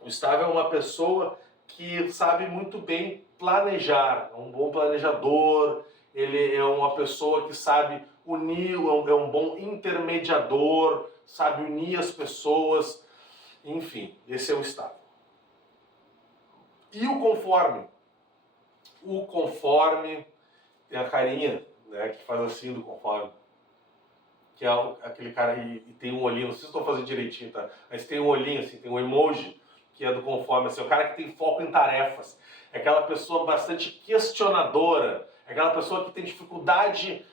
O estável é uma pessoa que sabe muito bem planejar, é um bom planejador, ele é uma pessoa que sabe unir, é um bom intermediador, sabe unir as pessoas, enfim, esse é o estável. E o conforme? O conforme tem a carinha, né, que faz assim do conforme, que é aquele cara e tem um olhinho, não sei se estou fazendo direitinho, tá? Mas tem um olhinho assim, tem um emoji que é do conforme, assim, é o cara que tem foco em tarefas, é aquela pessoa bastante questionadora, é aquela pessoa que tem dificuldade,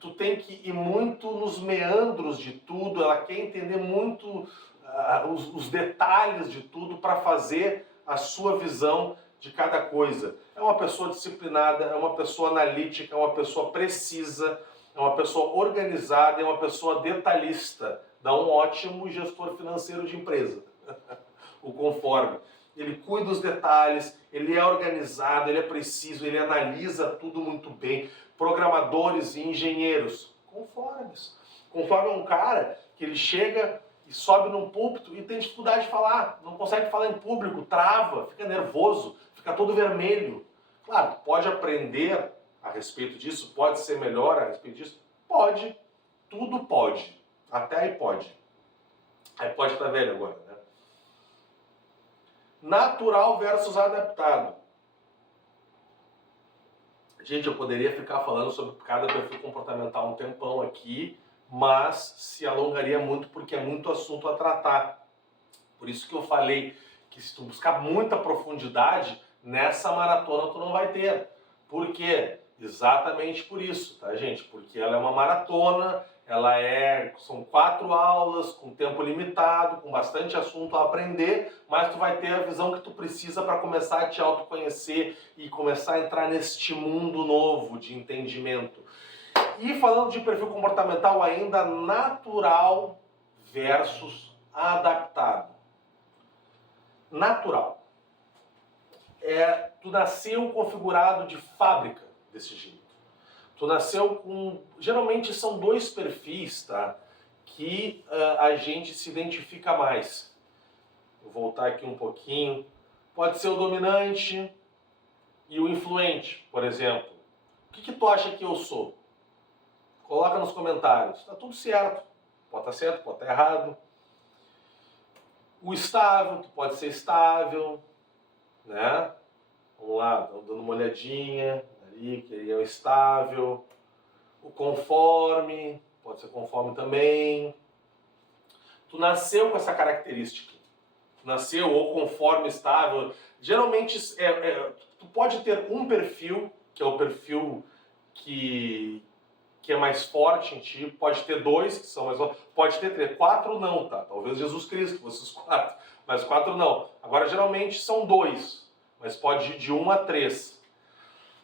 tu tem que ir muito nos meandros de tudo, ela quer entender muito os detalhes de tudo para fazer a sua visão de cada coisa. É uma pessoa disciplinada, é uma pessoa analítica, é uma pessoa precisa, é uma pessoa organizada, é uma pessoa detalhista. Dá um ótimo gestor financeiro de empresa, o Conforme. Ele cuida dos detalhes, ele é organizado, ele é preciso, ele analisa tudo muito bem. Programadores e engenheiros, Conformes. Conforme é um cara que ele chega e sobe num púlpito e tem dificuldade de falar, não consegue falar em público, trava, fica nervoso, fica todo vermelho. Claro, pode aprender a respeito disso, pode ser melhor a respeito disso? Pode, tudo pode, até aí pode. Aí pode estar velho agora, né? Natural versus adaptado. Gente, eu poderia ficar falando sobre cada perfil comportamental um tempão aqui, mas se alongaria muito porque é muito assunto a tratar. Por isso que eu falei que se tu buscar muita profundidade, nessa maratona tu não vai ter. Por quê? Exatamente por isso, tá, gente? Porque ela é uma maratona, são 4 aulas, com tempo limitado, com bastante assunto a aprender, mas tu vai ter a visão que tu precisa para começar a te autoconhecer e começar a entrar neste mundo novo de entendimento. E falando de perfil comportamental ainda, natural versus adaptado. Natural. Tu nasceu configurado de fábrica desse jeito. Tu nasceu com... Geralmente são 2 perfis, tá? Que a gente se identifica mais. Vou voltar aqui um pouquinho. Pode ser o dominante e o influente, por exemplo. O que tu acha que eu sou? Coloca nos comentários. Tá tudo certo. Pode estar certo, pode estar errado. O estável, tu pode ser estável, né? Vamos lá, dando uma olhadinha ali, que é o estável. O conforme, pode ser conforme também. Tu nasceu com essa característica. Tu nasceu ou conforme, estável. Geralmente, tu pode ter um perfil, que é o perfil que é mais forte em ti. Pode ter 2, que são mais fortes. Pode ter 3. 4 não, tá? Talvez Jesus Cristo fosse os 4, mas 4 não. Agora, geralmente, são 2. Mas pode ir de 1 a 3.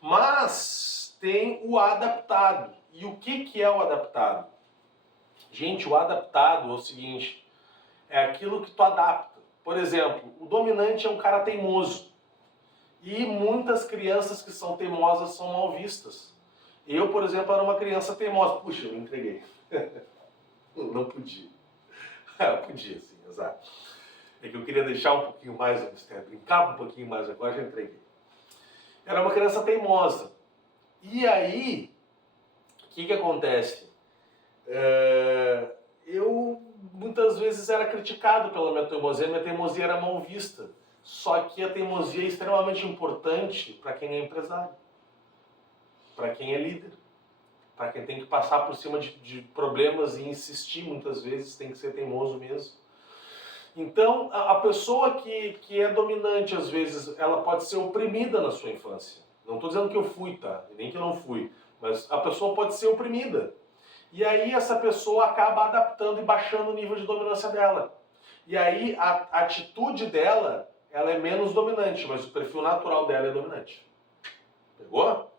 Mas tem o adaptado. E o que é o adaptado? Gente, o adaptado é o seguinte, é aquilo que tu adapta. Por exemplo, o dominante é um cara teimoso. E muitas crianças que são teimosas são mal vistas. Eu, por exemplo, era uma criança teimosa. Puxa, eu me entreguei. Não podia. Eu podia, sim, exato. É que eu queria deixar um pouquinho mais o mistério, brincar um pouquinho mais, agora já entreguei. Era uma criança teimosa. E aí, o que acontece? Eu muitas vezes era criticado pela minha teimosia era mal vista. Só que a teimosia é extremamente importante para quem é empresário, para quem é líder, para quem tem que passar por cima de problemas e insistir muitas vezes, tem que ser teimoso mesmo. Então, a pessoa que é dominante, às vezes, ela pode ser oprimida na sua infância. Não estou dizendo que eu fui, tá? Nem que eu não fui. Mas a pessoa pode ser oprimida. E aí essa pessoa acaba adaptando e baixando o nível de dominância dela. E aí a atitude dela, ela é menos dominante, mas o perfil natural dela é dominante. Pegou?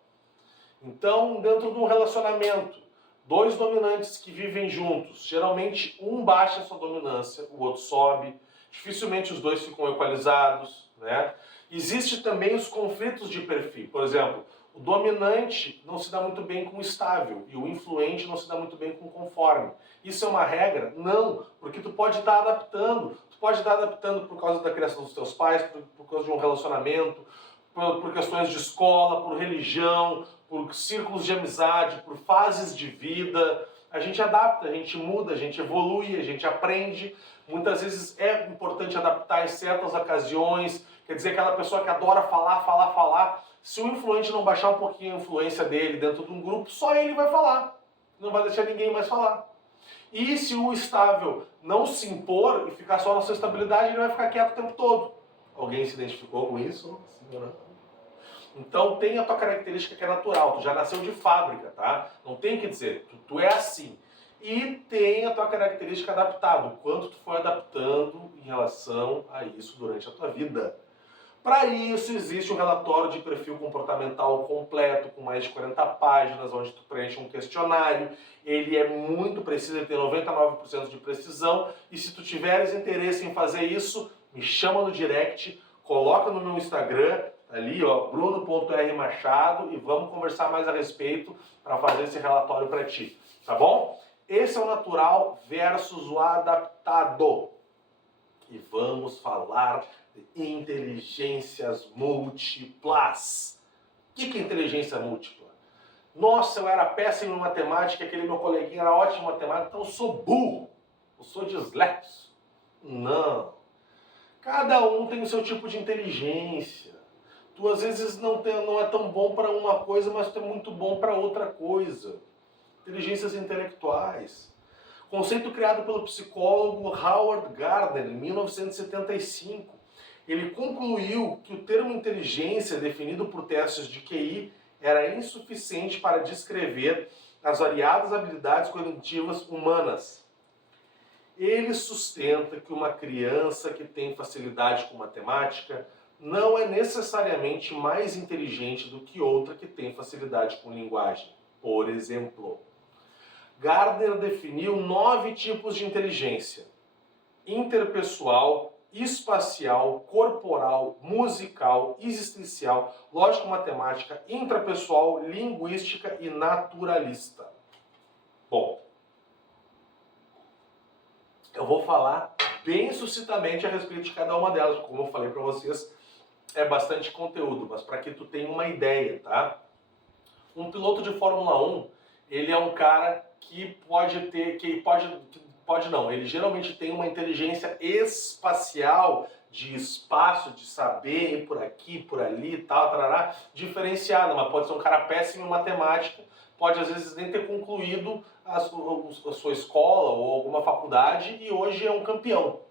Então, dentro de um relacionamento, 2 dominantes que vivem juntos, geralmente um baixa sua dominância, o outro sobe, dificilmente os 2 ficam equalizados, né? Existe também os conflitos de perfil, por exemplo, o dominante não se dá muito bem com o estável e o influente não se dá muito bem com o conforme. Isso é uma regra? Não, porque tu pode estar adaptando, por causa da criação dos teus pais, por causa de um relacionamento, por questões de escola, por religião, por círculos de amizade, por fases de vida. A gente adapta, a gente muda, a gente evolui, a gente aprende. Muitas vezes é importante adaptar em certas ocasiões. Quer dizer, aquela pessoa que adora falar. Se o influente não baixar um pouquinho a influência dele dentro de um grupo, só ele vai falar. Não vai deixar ninguém mais falar. E se o estável não se impor e ficar só na sua estabilidade, ele vai ficar quieto o tempo todo. Alguém se identificou com isso? Então tem a tua característica que é natural, tu já nasceu de fábrica, tá? Não tem o que dizer, tu é assim. E tem a tua característica adaptada, o quanto tu foi adaptando em relação a isso durante a tua vida. Para isso existe um relatório de perfil comportamental completo, com mais de 40 páginas, onde tu preenche um questionário. Ele é muito preciso, ele tem 99% de precisão. E se tu tiveres interesse em fazer isso, me chama no direct, coloca no meu Instagram, ali ó, bruno.rmachado, e vamos conversar mais a respeito para fazer esse relatório para ti, tá bom? Esse é o natural versus o adaptado. E vamos falar de inteligências múltiplas. O que é inteligência múltipla? Nossa, eu era péssimo em matemática, aquele meu coleguinha era ótimo em matemática, então eu sou burro, eu sou dislexo. Não. Cada um tem o seu tipo de inteligência. Tu às vezes não é tão bom para uma coisa, mas tu é muito bom para outra coisa. Inteligências intelectuais. Conceito criado pelo psicólogo Howard Gardner em 1975. Ele concluiu que o termo inteligência, definido por testes de QI, era insuficiente para descrever as variadas habilidades cognitivas humanas. Ele sustenta que uma criança que tem facilidade com matemática não é necessariamente mais inteligente do que outra que tem facilidade com linguagem. Por exemplo, Gardner definiu 9 tipos de inteligência: interpessoal, espacial, corporal, musical, existencial, lógico-matemática, intrapessoal, linguística e naturalista. Bom, eu vou falar bem sucintamente a respeito de cada uma delas. Como eu falei para vocês, é bastante conteúdo, mas para que tu tenha uma ideia, tá? Um piloto de Fórmula 1, ele é um cara que ele geralmente tem uma inteligência espacial, de espaço, de saber ir por aqui, por ali, tal, tarará, diferenciada, mas pode ser um cara péssimo em matemática, pode às vezes nem ter concluído a sua escola ou alguma faculdade e hoje é um campeão.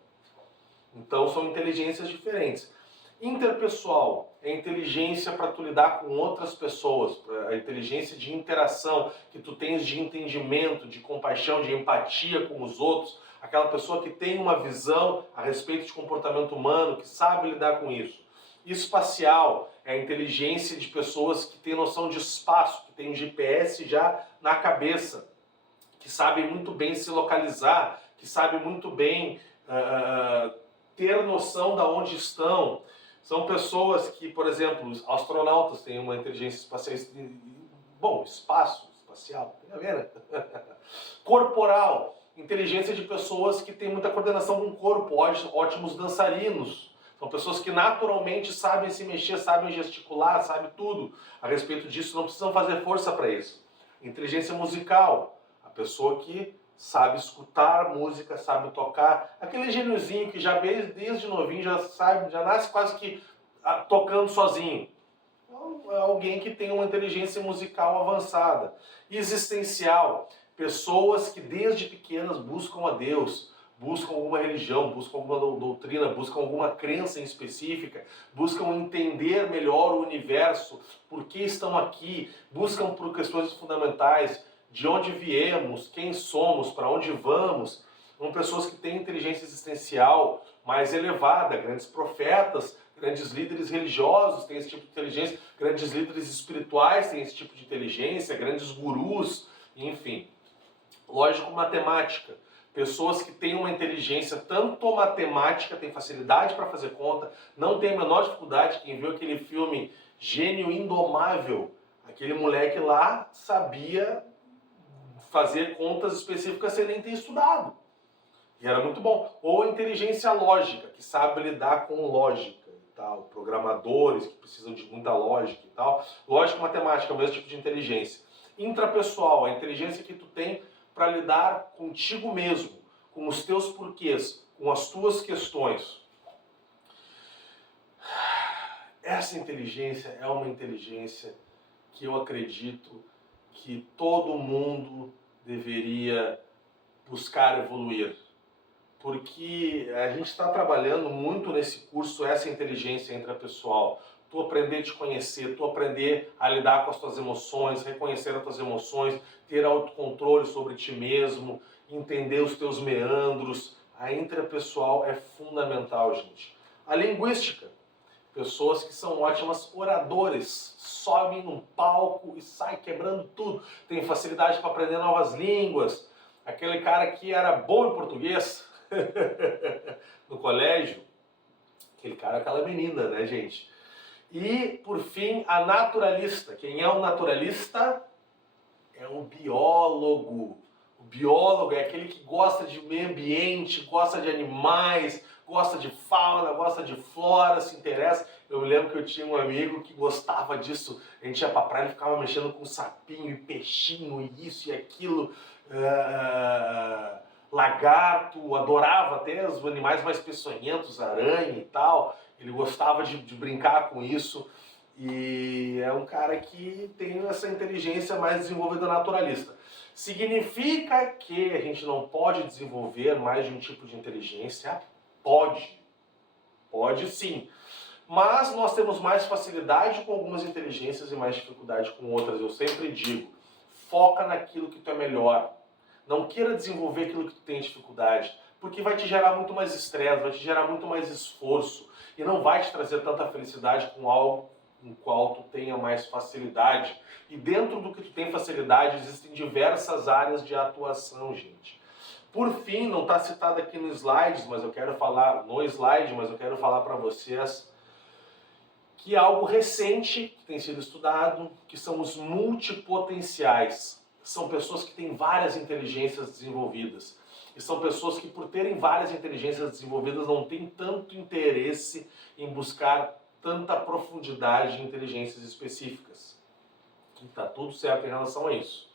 Então são inteligências diferentes. Interpessoal é inteligência para tu lidar com outras pessoas, a inteligência de interação que tu tens, de entendimento, de compaixão, de empatia com os outros, aquela pessoa que tem uma visão a respeito de comportamento humano, que sabe lidar com isso. Espacial é a inteligência de pessoas que têm noção de espaço, que têm um GPS já na cabeça, que sabem muito bem se localizar, que sabem muito bem ter noção de onde estão. São pessoas que, por exemplo, os astronautas têm uma inteligência espacial. Bom, espaço, espacial, tem a ver, né? Corporal, inteligência de pessoas que têm muita coordenação com o corpo, ótimos dançarinos. São pessoas que naturalmente sabem se mexer, sabem gesticular, sabem tudo a respeito disso, não precisam fazer força para isso. Inteligência musical, a pessoa que sabe escutar música, sabe tocar, aquele gêniozinho que já desde novinho já sabe, já nasce quase que tocando sozinho. Então, é alguém que tem uma inteligência musical avançada. Existencial, pessoas que desde pequenas buscam a Deus, buscam alguma religião, buscam alguma doutrina, buscam alguma crença em específica, buscam entender melhor o universo, por que estão aqui, buscam por questões fundamentais, de onde viemos, quem somos, para onde vamos. São pessoas que têm inteligência existencial mais elevada, grandes profetas, grandes líderes religiosos têm esse tipo de inteligência, grandes líderes espirituais têm esse tipo de inteligência, grandes gurus, enfim. Lógico-matemática, pessoas que têm uma inteligência tanto matemática, têm facilidade para fazer conta, não tem a menor dificuldade. Quem viu aquele filme Gênio Indomável, aquele moleque lá sabia fazer contas específicas sem nem ter estudado. E era muito bom. Ou a inteligência lógica, que sabe lidar com lógica e tal. Programadores que precisam de muita lógica e tal. Lógica e matemática é o mesmo tipo de inteligência. Intrapessoal, a inteligência que tu tem para lidar contigo mesmo, com os teus porquês, com as tuas questões. Essa inteligência é uma inteligência que eu acredito que todo mundo deveria buscar evoluir. Porque a gente está trabalhando muito nesse curso essa inteligência intrapessoal. tu aprender a te conhecer, tu aprender a lidar com as tuas emoções, reconhecer as tuas emoções, ter autocontrole sobre ti mesmo, entender os teus meandros. A intrapessoal é fundamental, gente. A linguística, pessoas que são ótimas oradores, sobem num palco e saem quebrando tudo, tem facilidade para aprender novas línguas. Aquele cara que era bom em português no colégio, aquele cara, aquela menina, né, gente? E, por fim, a naturalista. Quem é o naturalista? É o biólogo. O biólogo é aquele que gosta de meio ambiente, gosta de animais, gosta de fauna, gosta de flora, se interessa. Eu me lembro que eu tinha um amigo que gostava disso. A gente ia pra praia e ficava mexendo com sapinho e peixinho e isso e aquilo. Lagarto, adorava até os animais mais peçonhentos, aranha e tal. Ele gostava de brincar com isso. E é um cara que tem essa inteligência mais desenvolvida naturalista. Significa que a gente não pode desenvolver mais de um tipo de inteligência? Pode. Pode sim. Mas nós temos mais facilidade com algumas inteligências e mais dificuldade com outras. Eu sempre digo, foca naquilo que tu é melhor. Não queira desenvolver aquilo que tu tem dificuldade, porque vai te gerar muito mais estresse, vai te gerar muito mais esforço e não vai te trazer tanta felicidade com algo no qual tu tenha mais facilidade. E dentro do que tu tem facilidade, existem diversas áreas de atuação, gente. Por fim, não está citado aqui no slide, mas eu quero falar para vocês que é algo recente que tem sido estudado, que são os multipotenciais. São pessoas que têm várias inteligências desenvolvidas. E são pessoas que, por terem várias inteligências desenvolvidas, não têm tanto interesse em buscar tanta profundidade em inteligências específicas. E está tudo certo em relação a isso.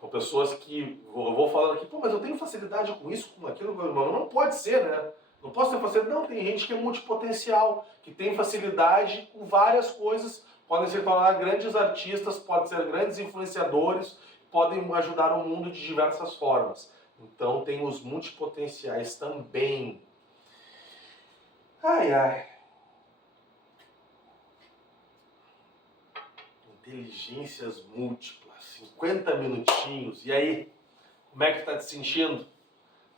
São pessoas que, eu vou falando aqui, pô, mas eu tenho facilidade com isso, com aquilo, não pode ser, né? Não posso ter facilidade. Não, tem gente que é multipotencial, que tem facilidade com várias coisas, podem se tornar grandes artistas, podem ser grandes influenciadores, podem ajudar o mundo de diversas formas. Então tem os multipotenciais também. Ai, ai. Inteligências múltiplas, 50 minutinhos. E aí, como é que tá te sentindo?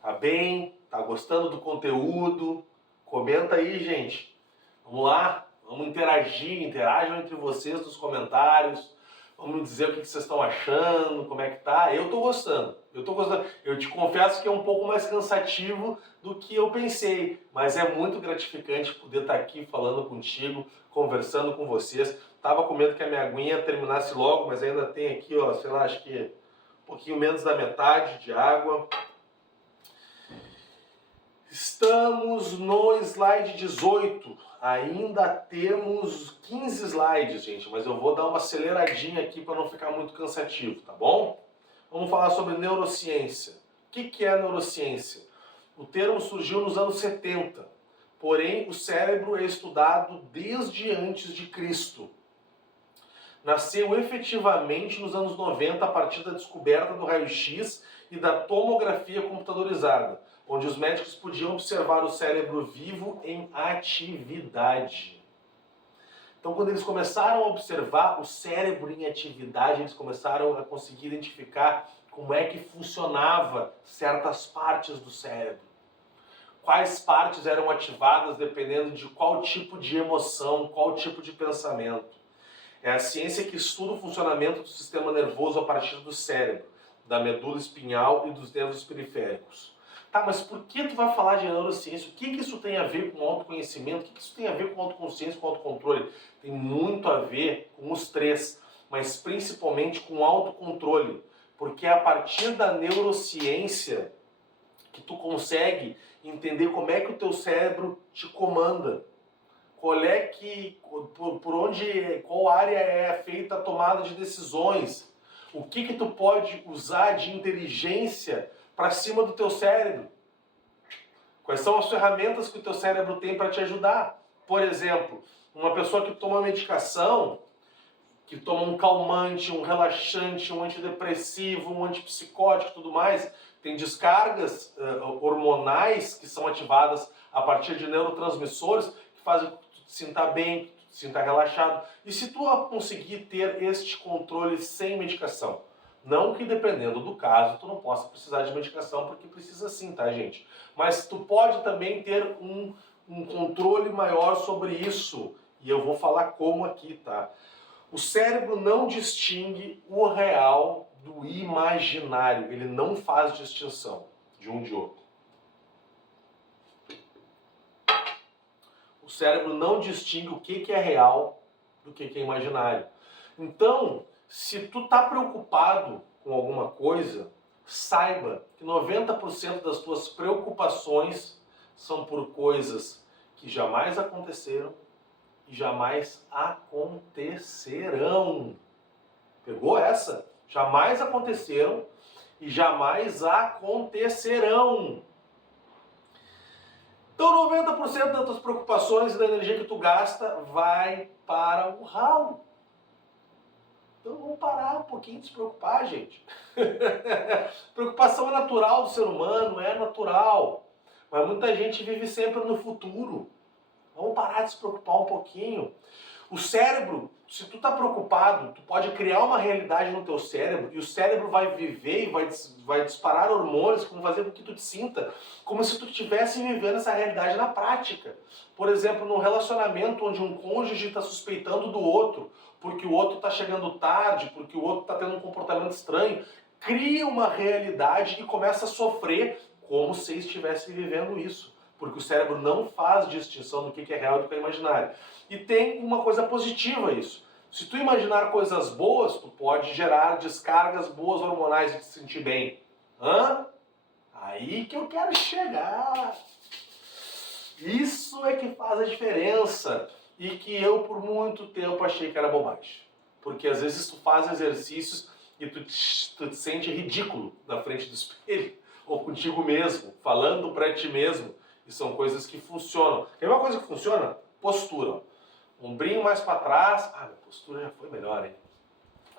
Tá bem? Tá gostando do conteúdo? Comenta aí, gente. Vamos lá? Vamos interagir, interajam entre vocês nos comentários. Vamos me dizer o que vocês estão achando, como é que tá. Eu tô gostando. Eu te confesso que é um pouco mais cansativo do que eu pensei, mas é muito gratificante poder estar aqui falando contigo, conversando com vocês. Tava com medo que a minha aguinha terminasse logo, mas ainda tem aqui, ó, sei lá, acho que um pouquinho menos da metade de água. Estamos no slide 18. Ainda temos 15 slides, gente, mas eu vou dar uma aceleradinha aqui para não ficar muito cansativo, tá bom? Vamos falar sobre neurociência. O que é neurociência? O termo surgiu nos anos 70, porém o cérebro é estudado desde antes de Cristo. Nasceu efetivamente nos anos 90 a partir da descoberta do raio-x e da tomografia computadorizada, onde os médicos podiam observar o cérebro vivo em atividade. Então, quando eles começaram a observar o cérebro em atividade, eles começaram a conseguir identificar como é que funcionava certas partes do cérebro. Quais partes eram ativadas dependendo de qual tipo de emoção, qual tipo de pensamento. É a ciência que estuda o funcionamento do sistema nervoso a partir do cérebro, da medula espinhal e dos nervos periféricos. Tá, mas por que tu vai falar de neurociência? O que isso tem a ver com autoconhecimento? O que isso tem a ver com autoconsciência, com autocontrole? Tem muito a ver com os três, mas principalmente com autocontrole. Porque é a partir da neurociência que tu consegue entender como é que o teu cérebro te comanda. Qual área é feita a tomada de decisões. O que tu pode usar de inteligência para cima do teu cérebro. Quais são as ferramentas que o teu cérebro tem para te ajudar? Por exemplo, uma pessoa que toma medicação, que toma um calmante, um relaxante, um antidepressivo, um antipsicótico e tudo mais, tem descargas hormonais que são ativadas a partir de neurotransmissores que fazem que tu te sinta bem, que tu te sinta relaxado. E se tu conseguir ter este controle sem medicação, não que dependendo do caso tu não possa precisar de medicação, porque precisa sim, tá, gente? Mas tu pode também ter um controle maior sobre isso, e eu vou falar como aqui, tá? O cérebro não distingue o real do imaginário, ele não faz distinção de um de outro. O cérebro não distingue o que é real do que é imaginário. Então, se tu tá preocupado com alguma coisa, saiba que 90% das tuas preocupações são por coisas que jamais aconteceram e jamais acontecerão. Pegou essa? Jamais aconteceram e jamais acontecerão. Então 90% das tuas preocupações e da energia que tu gasta vai para o ralo. Então vamos parar um pouquinho de se preocupar, gente. Preocupação é natural do ser humano, é natural. Mas muita gente vive sempre no futuro. Vamos parar de se preocupar um pouquinho. O cérebro, se tu tá preocupado, tu pode criar uma realidade no teu cérebro e o cérebro vai viver e vai disparar hormônios que vão fazer com que tu te sinta como se tu estivesse vivendo essa realidade na prática. Por exemplo, num relacionamento onde um cônjuge está suspeitando do outro, porque o outro está chegando tarde, porque o outro está tendo um comportamento estranho, cria uma realidade e começa a sofrer como se estivesse vivendo isso. Porque o cérebro não faz distinção do que é real e do que é imaginário. E tem uma coisa positiva isso. Se tu imaginar coisas boas, tu pode gerar descargas boas hormonais e te sentir bem. Hã? Aí que eu quero chegar. Isso é que faz a diferença. E que eu, por muito tempo, achei que era bobagem. Porque às vezes tu faz exercícios e tu te sente ridículo na frente do espelho. Ou contigo mesmo, falando pra ti mesmo. E são coisas que funcionam. Tem uma coisa que funciona? Postura. Ombrinho mais para trás. Ah, minha postura já foi melhor, hein?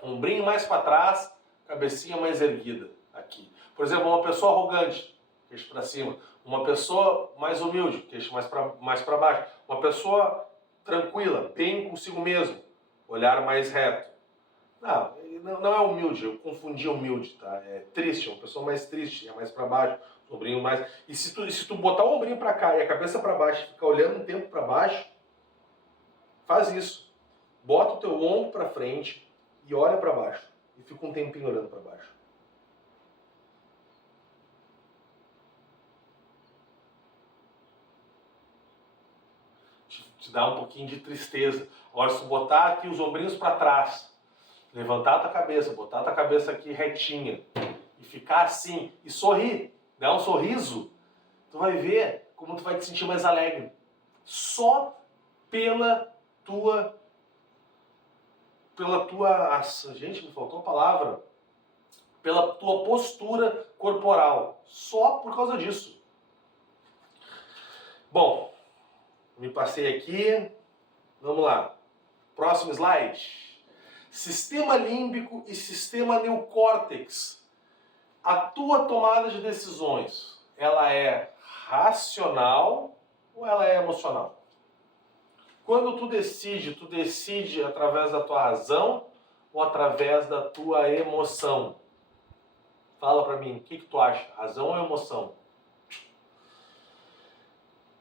Ombrinho mais para trás, cabecinha mais erguida. Aqui. Por exemplo, uma pessoa arrogante, queixo para cima. Uma pessoa mais humilde, queixo mais para baixo. Uma pessoa tranquila, bem consigo mesmo, olhar mais reto. Não é humilde, eu confundi humilde, tá? É triste, uma pessoa mais triste, é mais para baixo. Ombrinho mais. E se tu botar o ombrinho para cá e a cabeça para baixo e ficar olhando um tempo para baixo, faz isso. Bota o teu ombro para frente e olha para baixo. E fica um tempinho olhando para baixo. Te dá um pouquinho de tristeza. Agora, se tu botar aqui os ombrinhos para trás, levantar a tua cabeça, botar a tua cabeça aqui retinha e ficar assim e sorrir, dá um sorriso, tu vai ver como tu vai te sentir mais alegre. Só pela tua... Gente, me faltou a palavra. Pela tua postura corporal. Só por causa disso. Bom, me passei aqui. Vamos lá. Próximo slide. Sistema límbico e sistema neocórtex. A tua tomada de decisões, ela é racional ou ela é emocional? Quando tu decide através da tua razão ou através da tua emoção? Fala pra mim, o que tu acha? Razão ou emoção?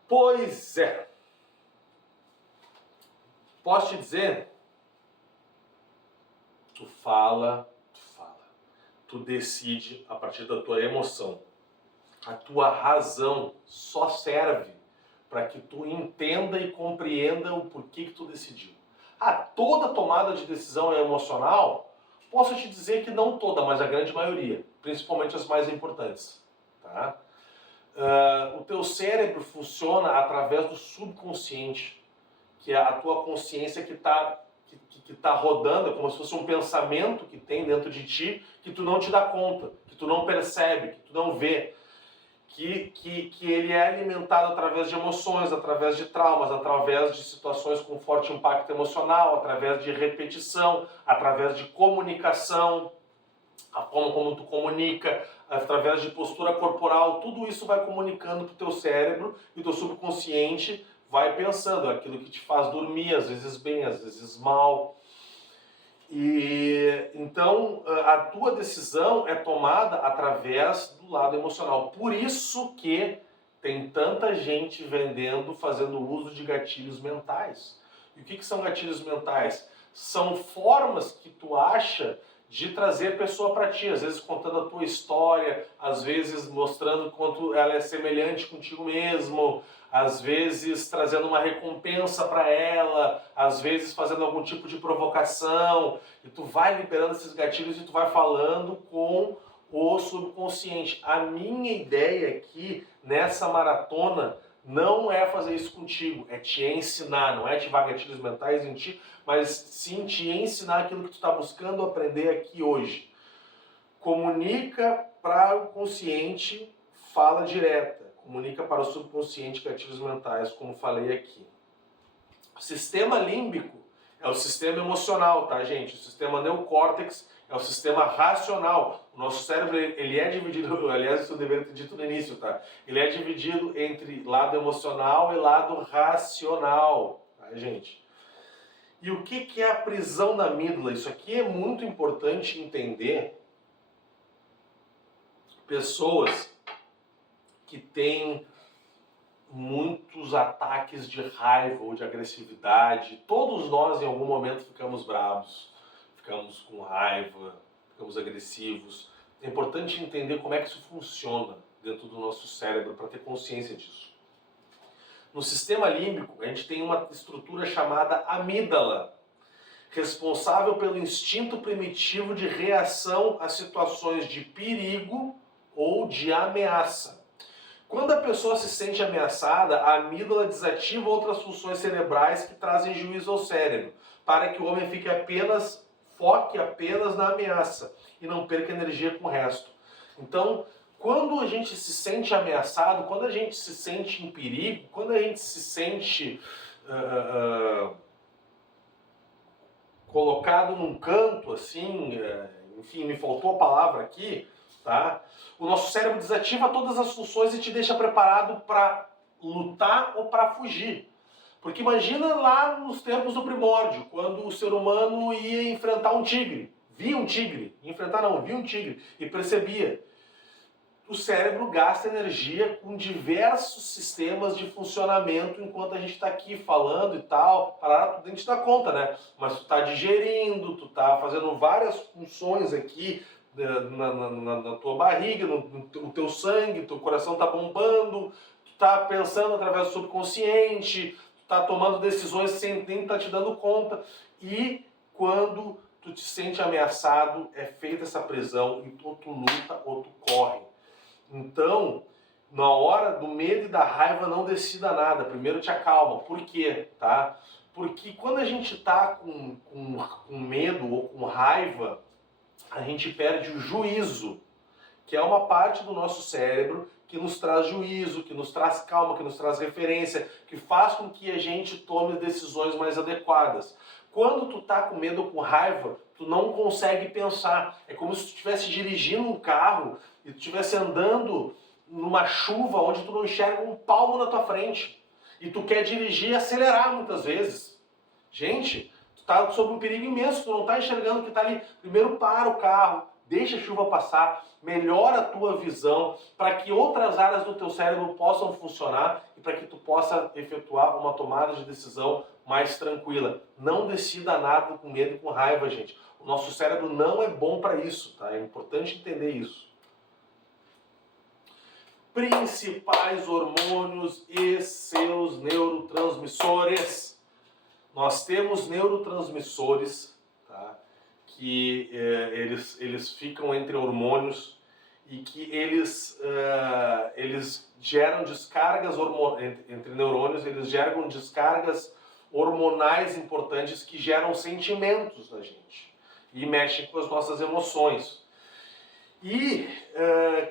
Pois é. Posso te dizer? Tu fala. Tu decide a partir da tua emoção. A tua razão só serve para que tu entenda e compreenda o porquê que tu decidiu. Toda tomada de decisão é emocional? Posso te dizer que não toda, mas a grande maioria. Principalmente as mais importantes. Tá? O teu cérebro funciona através do subconsciente, que é a tua consciência que está rodando, é como se fosse um pensamento que tem dentro de ti, que tu não te dá conta, que tu não percebe, que tu não vê, que ele é alimentado através de emoções, através de traumas, através de situações com forte impacto emocional, através de repetição, através de comunicação, a forma como tu comunica, através de postura corporal, tudo isso vai comunicando para o teu cérebro e o teu subconsciente vai pensando, aquilo que te faz dormir, às vezes bem, às vezes mal. E então a tua decisão é tomada através do lado emocional. Por isso que tem tanta gente vendendo, fazendo uso de gatilhos mentais. E o que são gatilhos mentais? São formas que tu acha de trazer a pessoa para ti, às vezes contando a tua história, às vezes mostrando quanto ela é semelhante contigo mesmo, às vezes trazendo uma recompensa para ela, às vezes fazendo algum tipo de provocação, e tu vai liberando esses gatilhos e tu vai falando com o subconsciente. A minha ideia aqui, nessa maratona, não é fazer isso contigo, é te ensinar, não é ativar gatilhos mentais em ti, mas sim te ensinar aquilo que tu está buscando aprender aqui hoje. Comunica para o consciente, fala direta. Comunica para o subconsciente gatilhos mentais, como falei aqui. O sistema límbico é o sistema emocional, tá, gente? O sistema neocórtex é o sistema racional. O nosso cérebro, ele é dividido, aliás, isso eu deveria ter dito no início, tá? Ele é dividido entre lado emocional e lado racional, tá, gente? E o que é a prisão da amígdala? Isso aqui é muito importante entender. Pessoas que têm muitos ataques de raiva ou de agressividade, todos nós em algum momento ficamos bravos, ficamos com raiva, ficamos agressivos. É importante entender como é que isso funciona dentro do nosso cérebro para ter consciência disso. No sistema límbico, a gente tem uma estrutura chamada amígdala, responsável pelo instinto primitivo de reação a situações de perigo ou de ameaça. Quando a pessoa se sente ameaçada, a amígdala desativa outras funções cerebrais que trazem juízo ao cérebro, para que o homem foque apenas na ameaça e não perca energia com o resto. Então, quando a gente se sente ameaçado, quando a gente se sente em perigo, quando a gente se sente colocado num canto, assim, enfim, me faltou a palavra aqui, tá? O nosso cérebro desativa todas as funções e te deixa preparado para lutar ou para fugir. Porque imagina lá nos tempos do primórdio, quando o ser humano ia enfrentar um tigre, via um tigre, via um tigre e percebia. O cérebro gasta energia com diversos sistemas de funcionamento enquanto a gente está aqui falando e tal, a gente dá conta, né? Mas tu está digerindo, tu está fazendo várias funções aqui na tua barriga, no teu sangue, teu coração está bombando, tu está pensando através do subconsciente, tu está tomando decisões sem nem estar te dando conta. E quando tu te sente ameaçado, é feita essa prisão e ou tu luta ou tu corre. Então, na hora do medo e da raiva, não decida nada. Primeiro te acalma. Por quê? Tá? Porque quando a gente está com medo ou com raiva, a gente perde o juízo, que é uma parte do nosso cérebro que nos traz juízo, que nos traz calma, que nos traz referência, que faz com que a gente tome decisões mais adequadas. Quando tu tá com medo ou com raiva, tu não consegue pensar. É como se tu estivesse dirigindo um carro e tu estivesse andando numa chuva onde tu não enxerga um palmo na tua frente. E tu quer dirigir e acelerar muitas vezes. Gente, tu tá sob um perigo imenso, tu não tá enxergando o que tá ali. Primeiro para o carro, deixa a chuva passar, melhora a tua visão para que outras áreas do teu cérebro possam funcionar e para que tu possa efetuar uma tomada de decisão mais tranquila. Não decida nada com medo e com raiva, gente. O nosso cérebro não é bom para isso, tá? É importante entender isso. Principais hormônios e seus neurotransmissores. Nós temos neurotransmissores, tá? Que eles ficam entre hormônios e que eles geram descargas entre neurônios, eles geram descargas hormonais importantes que geram sentimentos na gente e mexem com as nossas emoções. E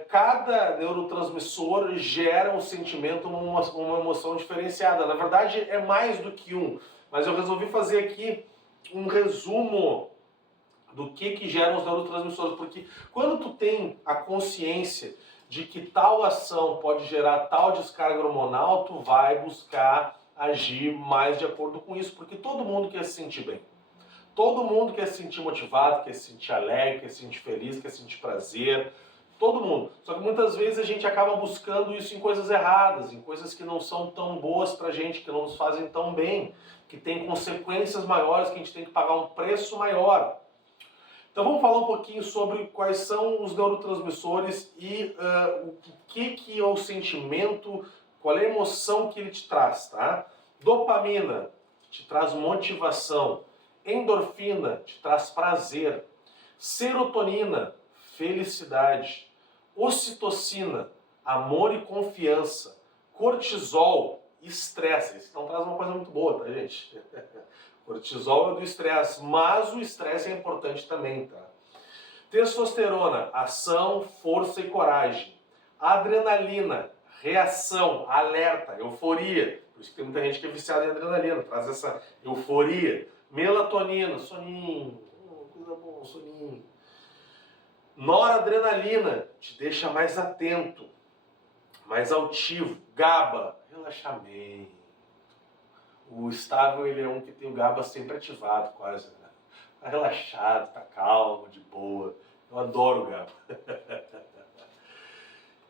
cada neurotransmissor gera um sentimento, uma emoção diferenciada. Na verdade, é mais do que um, mas eu resolvi fazer aqui um resumo do que geram os neurotransmissores, porque quando tu tem a consciência de que tal ação pode gerar tal descarga hormonal, tu vai buscar agir mais de acordo com isso, porque todo mundo quer se sentir bem. Todo mundo quer se sentir motivado, quer se sentir alegre, quer se sentir feliz, quer sentir prazer. Todo mundo. Só que muitas vezes a gente acaba buscando isso em coisas erradas, em coisas que não são tão boas pra gente, que não nos fazem tão bem, que tem consequências maiores, que a gente tem que pagar um preço maior. Então vamos falar um pouquinho sobre quais são os neurotransmissores e o que é o sentimento, qual é a emoção que ele te traz, tá? Dopamina te traz motivação, endorfina te traz prazer, serotonina, felicidade, ocitocina, amor e confiança, cortisol, estresse. Isso não traz uma coisa muito boa, tá, gente? Cortisol é do estresse, mas o estresse é importante também, tá? Testosterona, ação, força e coragem. Adrenalina, reação, alerta, euforia. Por isso que tem muita gente que é viciada em adrenalina, traz essa euforia. Melatonina, soninho, coisa boa, soninho. Noradrenalina, te deixa mais atento, mais altivo. GABA, relaxamento. O estável, ele é um que tem o GABA sempre ativado, quase, né? Tá relaxado, tá calmo, de boa. Eu adoro o GABA.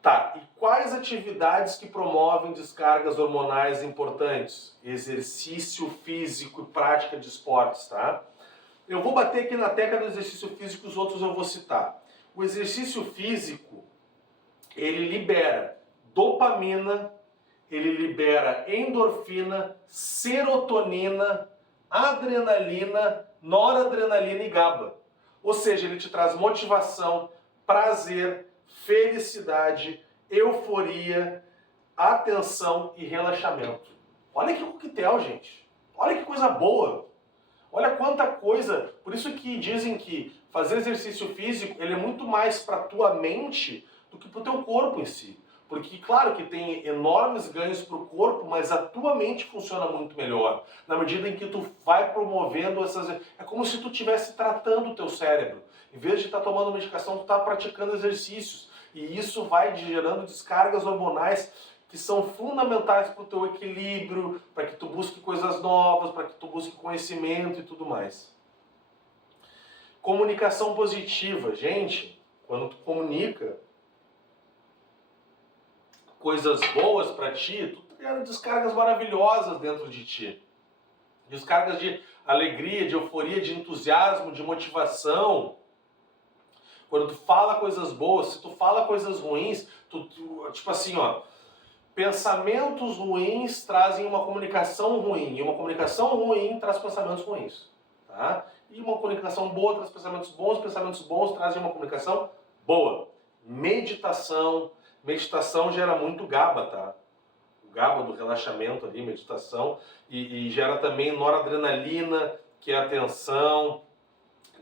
Tá, e quais atividades que promovem descargas hormonais importantes? Exercício físico e prática de esportes, tá? Eu vou bater aqui na tecla do exercício físico, os outros eu vou citar. O exercício físico, ele libera dopamina, ele libera endorfina, serotonina, adrenalina, noradrenalina e GABA. Ou seja, ele te traz motivação, prazer, felicidade, euforia, atenção e relaxamento. Olha que coquetel, gente. Olha que coisa boa. Olha quanta coisa. Por isso que dizem que fazer exercício físico ele é muito mais para a tua mente do que para o teu corpo em si. Porque, claro que tem enormes ganhos para o corpo, mas a tua mente funciona muito melhor. Na medida em que tu vai promovendo essas... É como se tu estivesse tratando o teu cérebro. Em vez de estar tomando medicação, tu está praticando exercícios. E isso vai gerando descargas hormonais que são fundamentais para o teu equilíbrio, para que tu busque coisas novas, para que tu busque conhecimento e tudo mais. Comunicação positiva. Gente, quando tu comunica coisas boas para ti, tu gera descargas maravilhosas dentro de ti. Descargas de alegria, de euforia, de entusiasmo, de motivação. Quando tu fala coisas boas, se tu fala coisas ruins, tipo assim, ó, pensamentos ruins trazem uma comunicação ruim, e uma comunicação ruim traz pensamentos ruins, tá? E uma comunicação boa traz pensamentos bons trazem uma comunicação boa. Meditação gera muito GABA, tá? O GABA do relaxamento ali, meditação, e gera também noradrenalina, que é a atenção,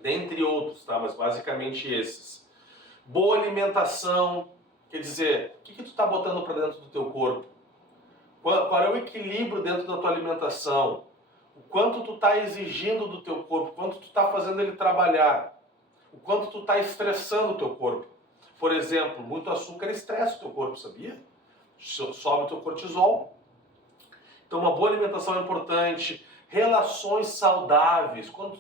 dentre outros, tá? Mas basicamente esses. Boa alimentação, quer dizer, o que tu tá botando para dentro do teu corpo? Qual é o equilíbrio dentro da tua alimentação? O quanto tu tá exigindo do teu corpo, o quanto tu tá fazendo ele trabalhar, o quanto tu tá estressando o teu corpo. Por exemplo, muito açúcar estressa o teu corpo, sabia? Sobe o teu cortisol. Então uma boa alimentação é importante. Relações saudáveis. Quando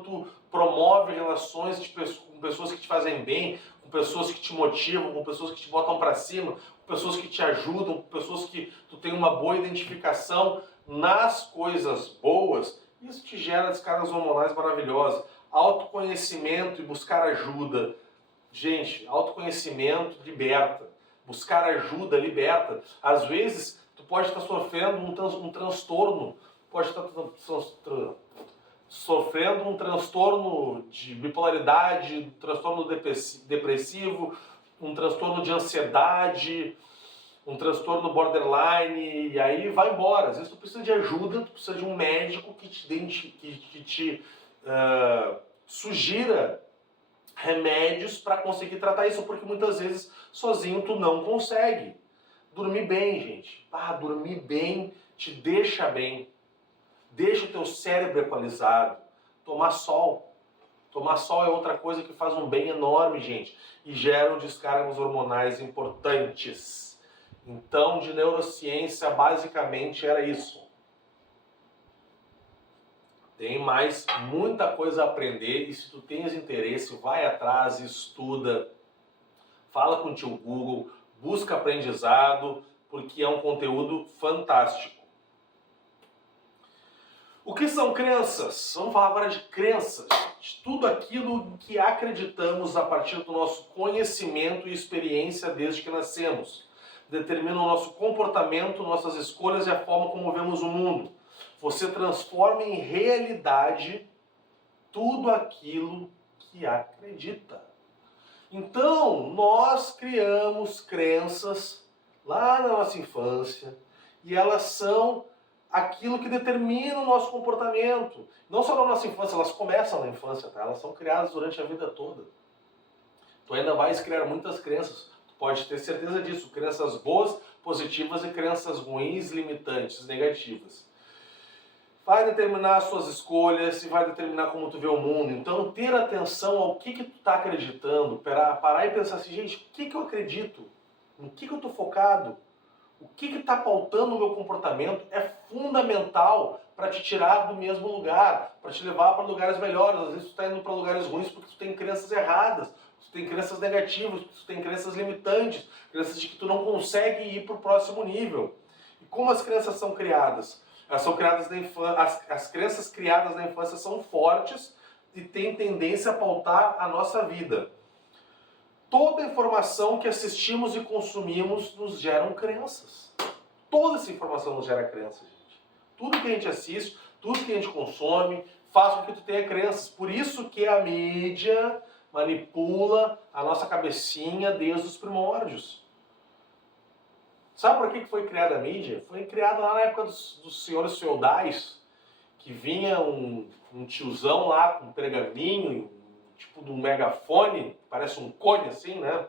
tu promove relações com pessoas que te fazem bem, com pessoas que te motivam, com pessoas que te botam para cima, com pessoas que te ajudam, com pessoas que tu tem uma boa identificação nas coisas boas, isso te gera descargas hormonais maravilhosas. Autoconhecimento e buscar ajuda. Gente, autoconhecimento liberta. Buscar ajuda liberta. Às vezes, tu pode estar sofrendo um transtorno, pode estar sofrendo um transtorno de bipolaridade, um transtorno depressivo, um transtorno de ansiedade, um transtorno borderline, e aí vai embora. Às vezes tu precisa de ajuda, tu precisa de um médico que te sugira remédios para conseguir tratar isso, porque muitas vezes sozinho tu não consegue. Dormir bem, gente. Dormir bem te deixa bem. Deixa o teu cérebro equalizado. Tomar sol. Tomar sol é outra coisa que faz um bem enorme, gente. E geram descargas hormonais importantes. Então, de neurociência, basicamente era isso. Tem mais muita coisa a aprender e se tu tens interesse, vai atrás, estuda, fala com o tio Google, busca aprendizado, porque é um conteúdo fantástico. O que são crenças? Vamos falar agora de crenças. De tudo aquilo que acreditamos a partir do nosso conhecimento e experiência desde que nascemos. Determina o nosso comportamento, nossas escolhas e a forma como vemos o mundo. Você transforma em realidade tudo aquilo que acredita. Então, nós criamos crenças lá na nossa infância e elas são aquilo que determina o nosso comportamento. Não só na nossa infância, elas começam na infância, tá? Elas são criadas durante a vida toda. Tu ainda vais criar muitas crenças, tu pode ter certeza disso. Crenças boas, positivas e crenças ruins, limitantes, negativas. Vai determinar as suas escolhas e vai determinar como tu vê o mundo. Então, ter atenção ao que tu está acreditando, parar e pensar assim, gente, o que eu acredito? No que eu estou focado? O que está pautando o meu comportamento é fundamental para te tirar do mesmo lugar, para te levar para lugares melhores. Às vezes tu está indo para lugares ruins porque tu tem crenças erradas, tu tem crenças negativas, tu tem crenças limitantes, crenças de que tu não consegue ir para o próximo nível. E como as crenças são criadas? Elas são criadas na infância, as crenças criadas na infância são fortes e têm tendência a pautar a nossa vida. Toda informação que assistimos e consumimos nos geram crenças. Toda essa informação nos gera crenças, gente. Tudo que a gente assiste, tudo que a gente consome, faz com que tu tenha crenças. Por isso que a mídia manipula a nossa cabecinha desde os primórdios. Sabe por que foi criada a mídia? Foi criada lá na época dos senhores feudais, que vinha um tiozão lá com um pergaminho, tipo de um megafone, parece um cone assim, né?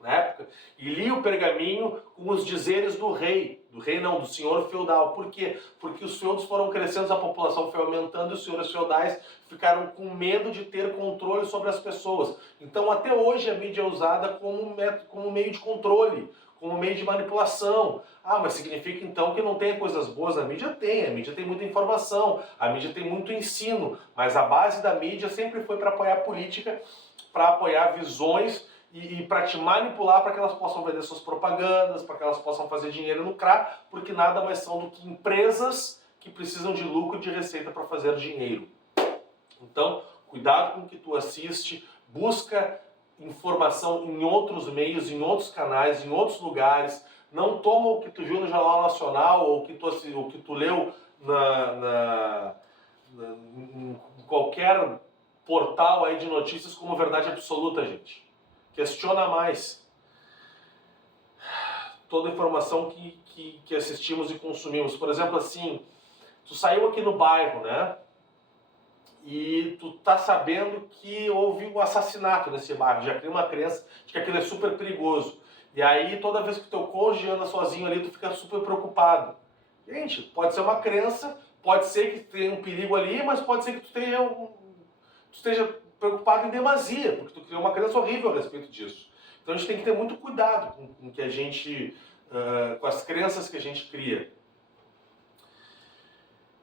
Na época, e lia o pergaminho com os dizeres do rei não, do senhor feudal. Por quê? Porque os feudos foram crescendo, a população foi aumentando e os senhores feudais ficaram com medo de ter controle sobre as pessoas. Então até hoje a mídia é usada como meio de controle, como meio de manipulação. Ah, mas significa então que não tem coisas boas? A mídia tem muita informação, a mídia tem muito ensino, mas a base da mídia sempre foi para apoiar política, para apoiar visões e para te manipular para que elas possam vender suas propagandas, para que elas possam fazer dinheiro e lucrar, porque nada mais são do que empresas que precisam de lucro e de receita para fazer dinheiro. Então, cuidado com o que tu assiste, busca informação em outros meios, em outros canais, em outros lugares. Não toma o que tu viu no Jornal Nacional ou o que tu leu em qualquer portal aí de notícias como verdade absoluta, gente. Questiona mais. Toda informação que assistimos e consumimos. Por exemplo, assim, tu saiu aqui no bairro, né? E tu tá sabendo que houve um assassinato nesse bairro, já cria uma crença de que aquilo é super perigoso. E aí, toda vez que o teu cônjuge anda sozinho ali, tu fica super preocupado. Gente, pode ser uma crença, pode ser que tenha um perigo ali, mas pode ser que tu esteja preocupado em demasia, porque tu criou uma crença horrível a respeito disso. Então a gente tem que ter muito cuidado com que a gente, com as crenças que a gente cria.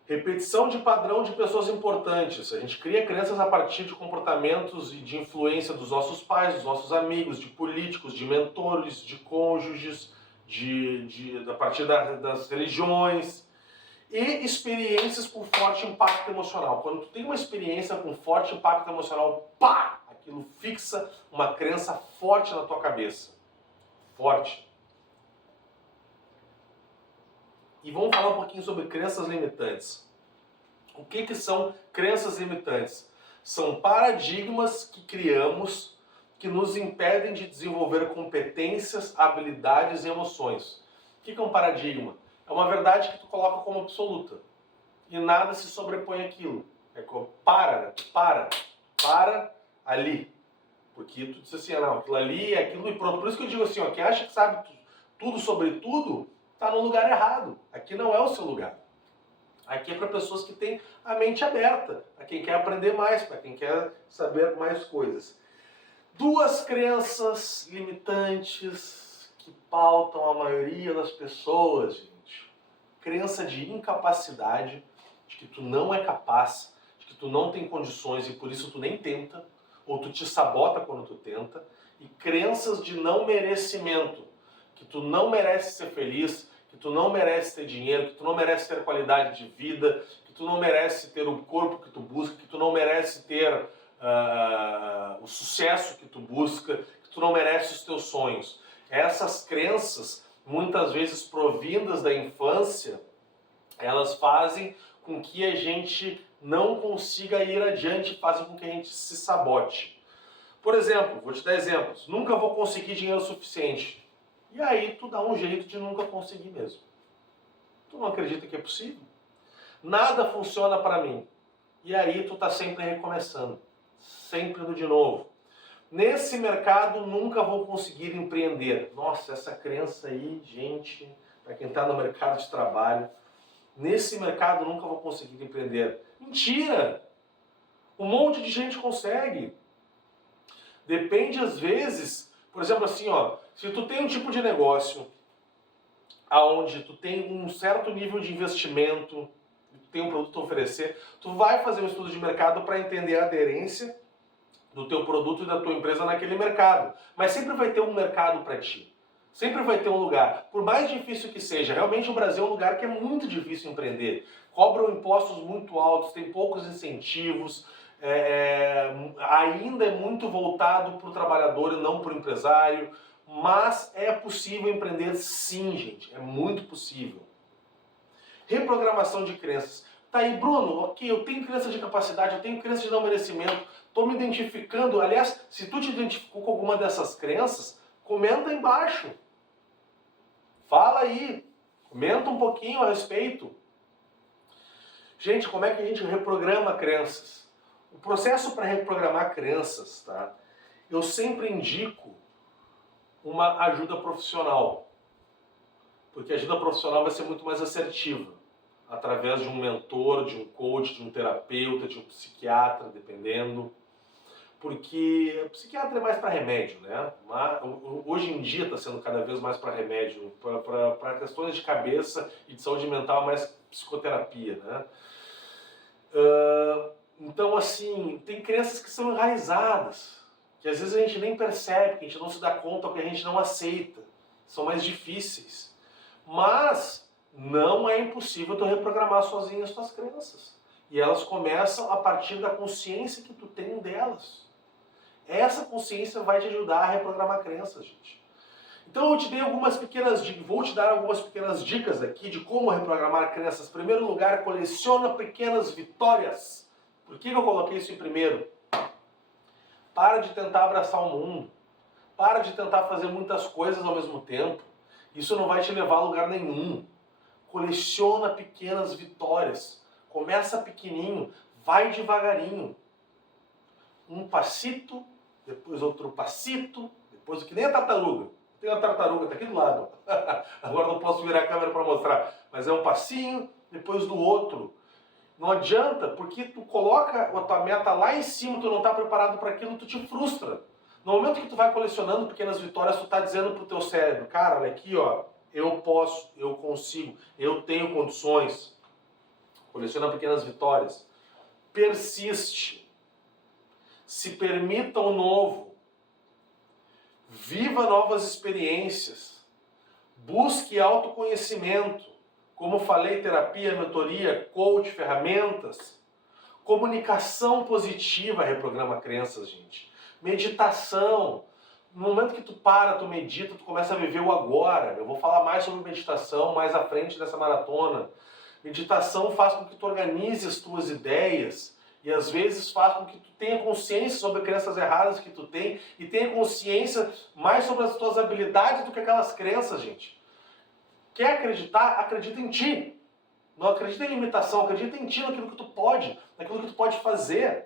Repetição de padrão de pessoas importantes. A gente cria crenças a partir de comportamentos e de influência dos nossos pais, dos nossos amigos, de políticos, de mentores, de cônjuges, a partir das religiões. E experiências com forte impacto emocional. Quando tu tem uma experiência com forte impacto emocional, pá! Aquilo fixa uma crença forte na tua cabeça. Forte. E vamos falar um pouquinho sobre crenças limitantes. O que são crenças limitantes? São paradigmas que criamos que nos impedem de desenvolver competências, habilidades e emoções. O que é um paradigma? É uma verdade que tu coloca como absoluta. E nada se sobrepõe àquilo. É como, para ali. Porque tu diz assim, não, aquilo ali é aquilo e pronto. Por isso que eu digo assim, ó, quem acha que sabe tudo sobre tudo, está no lugar errado. Aqui não é o seu lugar. Aqui é para pessoas que têm a mente aberta, para quem quer aprender mais, para quem quer saber mais coisas. Duas crenças limitantes que pautam a maioria das pessoas, gente. Crença de incapacidade, de que tu não é capaz, de que tu não tem condições e por isso tu nem tenta, ou tu te sabota quando tu tenta, e crenças de não merecimento, que tu não merece ser feliz, que tu não merece ter dinheiro, que tu não merece ter qualidade de vida, que tu não merece ter o corpo que tu busca, que tu não merece ter o sucesso que tu busca, que tu não merece os teus sonhos. Essas crenças, muitas vezes provindas da infância, elas fazem com que a gente não consiga ir adiante, fazem com que a gente se sabote. Por exemplo, vou te dar exemplos. Nunca vou conseguir dinheiro suficiente. E aí tu dá um jeito de nunca conseguir mesmo. Tu não acredita que é possível? Nada funciona para mim. E aí tu tá sempre recomeçando. Sempre indo de novo. Nesse mercado nunca vou conseguir empreender. Nossa, essa crença aí, gente, para quem está no mercado de trabalho, nesse mercado nunca vou conseguir empreender. Mentira! Um monte de gente consegue. Depende às vezes, por exemplo assim, ó, se tu tem um tipo de negócio aonde tu tem um certo nível de investimento, tu tem um produto a oferecer, tu vai fazer um estudo de mercado para entender a aderência do teu produto e da tua empresa naquele mercado. Mas sempre vai ter um mercado para ti. Sempre vai ter um lugar. Por mais difícil que seja, realmente o Brasil é um lugar que é muito difícil empreender. Cobram impostos muito altos, tem poucos incentivos, ainda é muito voltado para o trabalhador e não para o empresário. Mas é possível empreender sim, gente. É muito possível. Reprogramação de crenças. Tá aí, Bruno, ok, eu tenho crença de capacidade, eu tenho crença de não merecimento, estou me identificando. Aliás, se tu te identificou com alguma dessas crenças, comenta aí embaixo. Fala aí, comenta um pouquinho a respeito. Gente, como é que a gente reprograma crenças? O processo para reprogramar crenças, tá? Eu sempre indico uma ajuda profissional, porque a ajuda profissional vai ser muito mais assertiva, através de um mentor, de um coach, de um terapeuta, de um psiquiatra, dependendo. Porque o psiquiatra é mais para remédio, né? Mas, hoje em dia está sendo cada vez mais para remédio, para questões de cabeça e de saúde mental, mais psicoterapia, né? Então, assim, tem crenças que são enraizadas, que às vezes a gente nem percebe, que a gente não se dá conta, que a gente não aceita. São mais difíceis. Mas não é impossível tu reprogramar sozinho as tuas crenças. E elas começam a partir da consciência que tu tem delas. Essa consciência vai te ajudar a reprogramar crenças, gente. Então eu te dei algumas pequenas dicas, vou te dar algumas pequenas dicas aqui de como reprogramar crenças. Em primeiro lugar, coleciona pequenas vitórias. Por que eu coloquei isso em primeiro? Para de tentar abraçar o mundo. Para de tentar fazer muitas coisas ao mesmo tempo. Isso não vai te levar a lugar nenhum. Coleciona pequenas vitórias. Começa pequenininho, vai devagarinho. Um passito, depois outro passito, depois que nem a tartaruga. Tem uma tartaruga, tá aqui do lado. Agora não posso virar a câmera para mostrar. Mas é um passinho, depois do outro. Não adianta, porque tu coloca a tua meta lá em cima, tu não está preparado para aquilo, tu te frustra. No momento que tu vai colecionando pequenas vitórias, tu está dizendo pro teu cérebro, cara, olha aqui, ó, eu posso, eu consigo, eu tenho condições. Coleciona pequenas vitórias. Persiste. Se permita o novo. Viva novas experiências. Busque autoconhecimento. Como falei, terapia, mentoria, coach, ferramentas. Comunicação positiva reprograma crenças, gente. Meditação. No momento que tu para, tu medita, tu começa a viver o agora. Eu vou falar mais sobre meditação mais à frente dessa maratona. Meditação faz com que tu organize as tuas ideias e às vezes faz com que tu tenha consciência sobre crenças erradas que tu tem e tenha consciência mais sobre as tuas habilidades do que aquelas crenças, gente. Quer acreditar? Acredita em ti. Não acredita em limitação, acredita em ti, naquilo que tu pode, naquilo que tu pode fazer.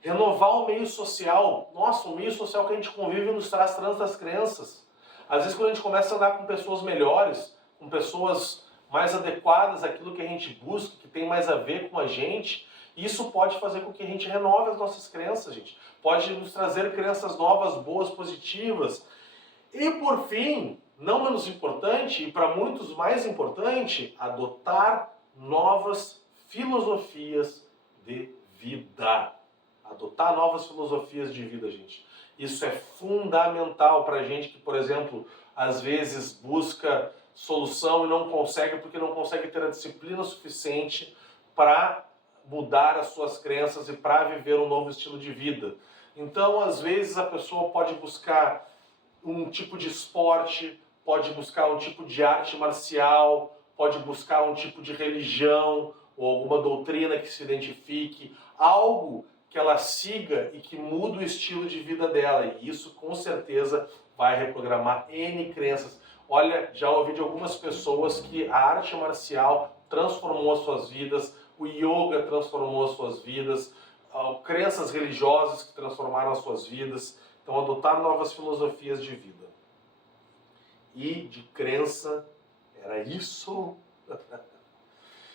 Renovar o meio social. Nossa, o meio social que a gente convive nos traz tantas crenças. Às vezes quando a gente começa a andar com pessoas melhores, com pessoas mais adequadas àquilo que a gente busca, que tem mais a ver com a gente, isso pode fazer com que a gente renove as nossas crenças, gente. Pode nos trazer crenças novas, boas, positivas. E por fim, não menos importante, e para muitos mais importante, adotar novas filosofias de vida. Adotar novas filosofias de vida, gente. Isso é fundamental para a gente que, por exemplo, às vezes busca solução e não consegue porque não consegue ter a disciplina suficiente para mudar as suas crenças e para viver um novo estilo de vida. Então, às vezes, a pessoa pode buscar um tipo de esporte, pode buscar um tipo de arte marcial, pode buscar um tipo de religião ou alguma doutrina que se identifique, algo que ela siga e que mude o estilo de vida dela. E isso, com certeza, vai reprogramar N crenças. Olha, já ouvi de algumas pessoas que a arte marcial transformou as suas vidas, o yoga transformou as suas vidas, crenças religiosas que transformaram as suas vidas. Então, adotar novas filosofias de vida. E de crença, era isso.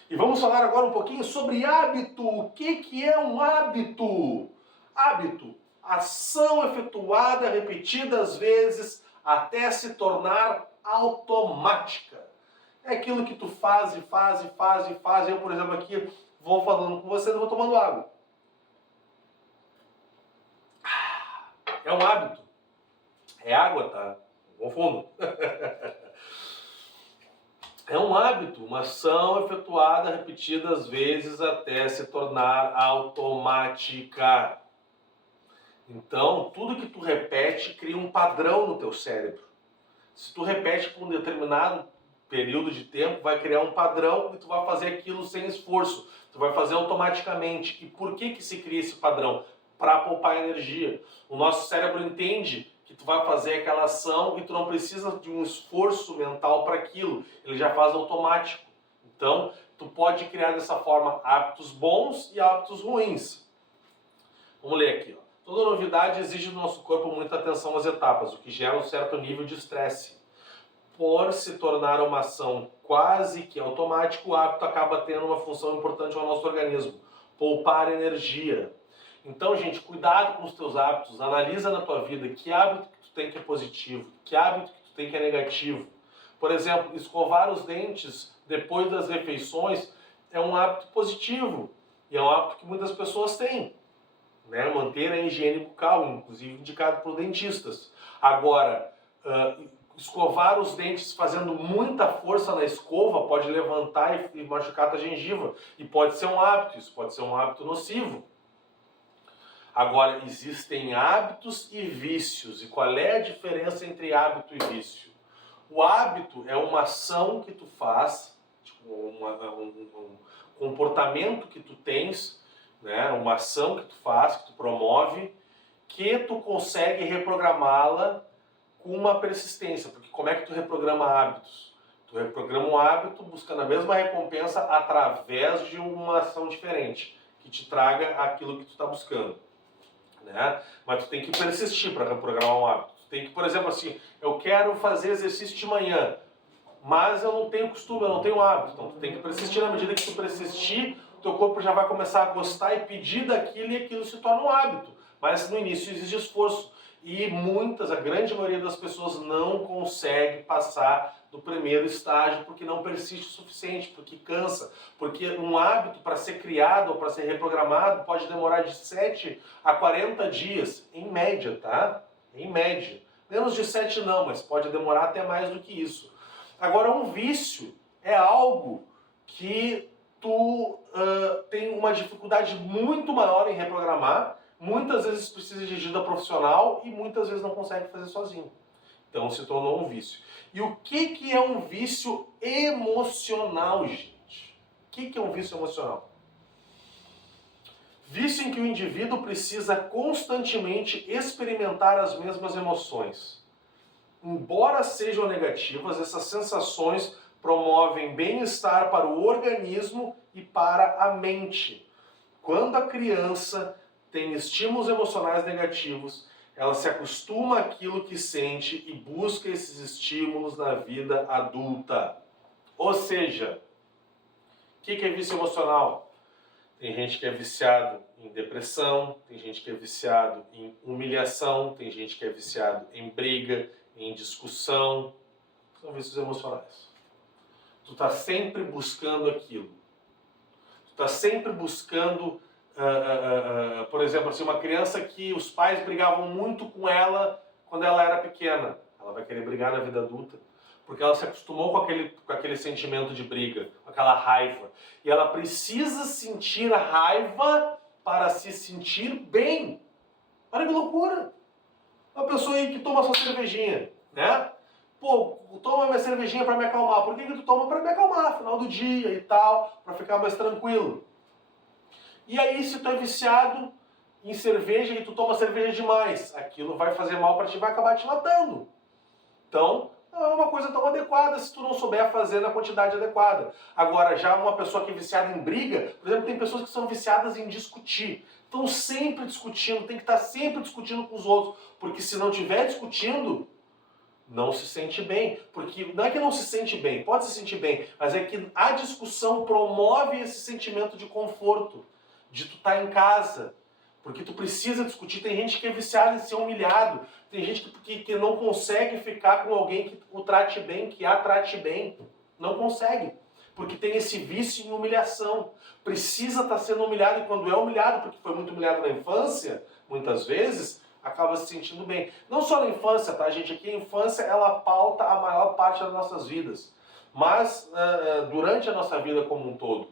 E vamos falar agora um pouquinho sobre hábito. O que é um hábito? Hábito, ação efetuada repetidas vezes até se tornar automática. É aquilo que tu faz e faz e faz e faz. Eu, por exemplo, aqui vou falando com vocês e vou tomando água. É um hábito. É água, tá? Não confundo. É um hábito, uma ação efetuada repetidas vezes até se tornar automática. Então, tudo que tu repete cria um padrão no teu cérebro. Se tu repete por um determinado período de tempo, vai criar um padrão e tu vai fazer aquilo sem esforço. Tu vai fazer automaticamente. E por que se cria esse padrão? Para poupar energia. O nosso cérebro entende que tu vai fazer aquela ação e tu não precisa de um esforço mental para aquilo. Ele já faz automático. Então, tu pode criar dessa forma hábitos bons e hábitos ruins. Vamos ler aqui, ó. Toda novidade exige do nosso corpo muita atenção às etapas, o que gera um certo nível de estresse. Por se tornar uma ação quase que automática, o hábito acaba tendo uma função importante ao nosso organismo, poupar energia. Então, gente, cuidado com os teus hábitos, analisa na tua vida que hábito que tu tem que é positivo, que hábito que tu tem que é negativo. Por exemplo, escovar os dentes depois das refeições é um hábito positivo e é um hábito que muitas pessoas têm. Né? Manter a higiene bucal, inclusive indicado por dentistas. Agora, escovar os dentes fazendo muita força na escova pode levantar e machucar a tua gengiva. E pode ser um hábito, isso pode ser um hábito nocivo. Agora, existem hábitos e vícios. E qual é a diferença entre hábito e vício? O hábito é uma ação que tu faz, tipo, um comportamento que tu tens, né? Uma ação que tu faz, que tu promove, que tu consegue reprogramá-la com uma persistência. Porque como é que tu reprograma hábitos? Tu reprograma um hábito buscando a mesma recompensa através de uma ação diferente, que te traga aquilo que tu está buscando. Né? Mas tu tem que persistir para reprogramar um hábito. Tu tem que, por exemplo, assim, eu quero fazer exercício de manhã, mas eu não tenho costume, eu não tenho hábito. Então tu tem que persistir. Na medida que tu persistir, o teu corpo já vai começar a gostar e pedir daquilo e aquilo se torna um hábito. Mas no início exige esforço. E a grande maioria das pessoas não consegue passar do primeiro estágio porque não persiste o suficiente, porque cansa. Porque um hábito para ser criado ou para ser reprogramado pode demorar de 7 a 40 dias, em média, tá? Em média. Menos de 7 não, mas pode demorar até mais do que isso. Agora, um vício é algo que tu tem uma dificuldade muito maior em reprogramar, muitas vezes precisa de ajuda profissional e muitas vezes não consegue fazer sozinho. Então se tornou um vício. E o que é um vício emocional, gente? O que é um vício emocional? Vício em que o indivíduo precisa constantemente experimentar as mesmas emoções. Embora sejam negativas, essas sensações promovem bem-estar para o organismo e para a mente. Quando a criança tem estímulos emocionais negativos, ela se acostuma àquilo que sente e busca esses estímulos na vida adulta. Ou seja, o que é vício emocional? Tem gente que é viciado em depressão, tem gente que é viciado em humilhação, tem gente que é viciado em briga, em discussão, são vícios emocionais. Tu tá sempre buscando aquilo. Tu tá sempre buscando, por exemplo, assim, uma criança que os pais brigavam muito com ela quando ela era pequena. Ela vai querer brigar na vida adulta, porque ela se acostumou com aquele sentimento de briga, com aquela raiva. E ela precisa sentir a raiva para se sentir bem. Olha que loucura! Uma pessoa aí que toma sua cervejinha, né? Pô, toma minha cervejinha para me acalmar. Por que tu toma? Para me acalmar, final do dia e tal, para ficar mais tranquilo. E aí, se tu é viciado em cerveja e tu toma cerveja demais, aquilo vai fazer mal para ti, vai acabar te matando. Então, não é uma coisa tão adequada se tu não souber fazer na quantidade adequada. Agora, já uma pessoa que é viciada em briga, por exemplo, tem pessoas que são viciadas em discutir. Estão sempre discutindo, tem que estar sempre discutindo com os outros. Porque se não estiver discutindo, não se sente bem. Porque não é que não se sente bem, pode se sentir bem, mas é que a discussão promove esse sentimento de conforto, de tu estar em casa. Porque tu precisa discutir. Tem gente que é viciada em ser humilhado. Tem gente que não consegue ficar com alguém que o trate bem, que a trate bem. Não consegue. Porque tem esse vício em humilhação. Precisa estar sendo humilhado, e quando é humilhado, porque foi muito humilhado na infância, muitas vezes, acaba se sentindo bem. Não só na infância, tá, gente? Aqui a infância, ela pauta a maior parte das nossas vidas. Mas durante a nossa vida como um todo.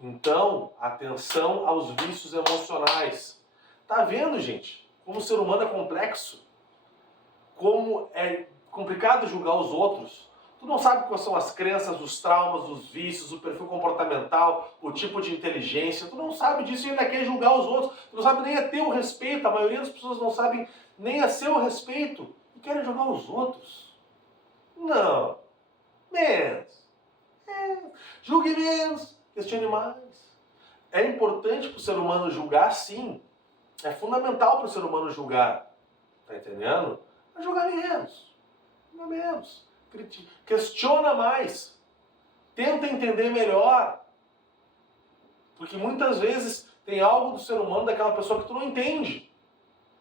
Então, atenção aos vícios emocionais. Tá vendo, gente? Como o ser humano é complexo? Como é complicado julgar os outros? Tu não sabe quais são as crenças, os traumas, os vícios, o perfil comportamental, o tipo de inteligência. Tu não sabe disso e ainda quer julgar os outros. Tu não sabe nem a ter o respeito. A maioria das pessoas não sabem nem a seu respeito e querem julgar os outros. Não. Menos. Julgue menos. Questione mais. É importante para o ser humano julgar, sim. É fundamental para o ser humano julgar. Tá entendendo? Mas julgar menos. Julgar menos. Questiona mais. Tenta entender melhor. Porque muitas vezes tem algo do ser humano daquela pessoa que tu não entende.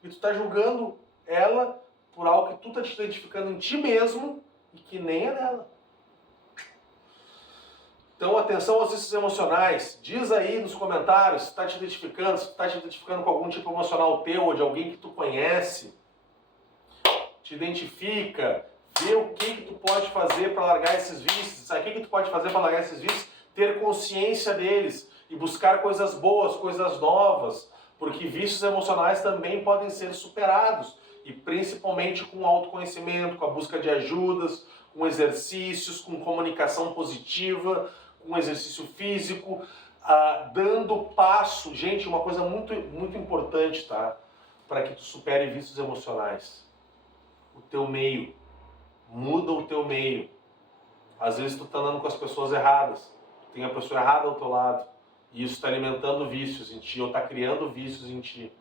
E tu está julgando ela por algo que tu está te identificando em ti mesmo e que nem é dela. Então, atenção aos vícios emocionais. Diz aí nos comentários se está te identificando, se está te identificando com algum tipo emocional teu ou de alguém que tu conhece. Te identifica, vê o que tu pode fazer para largar esses vícios. Sabe o que tu pode fazer para largar esses vícios? Ter consciência deles e buscar coisas boas, coisas novas. Porque vícios emocionais também podem ser superados. E principalmente com autoconhecimento, com a busca de ajudas, com exercícios, com comunicação positiva, com exercício físico, dando passo. Gente, uma coisa muito, muito importante, tá? Para que tu supere vícios emocionais. O teu meio. Muda o teu meio. Às vezes tu tá andando com as pessoas erradas. Tem a pessoa errada ao teu lado. E isso está alimentando vícios em ti, ou está criando vícios em ti.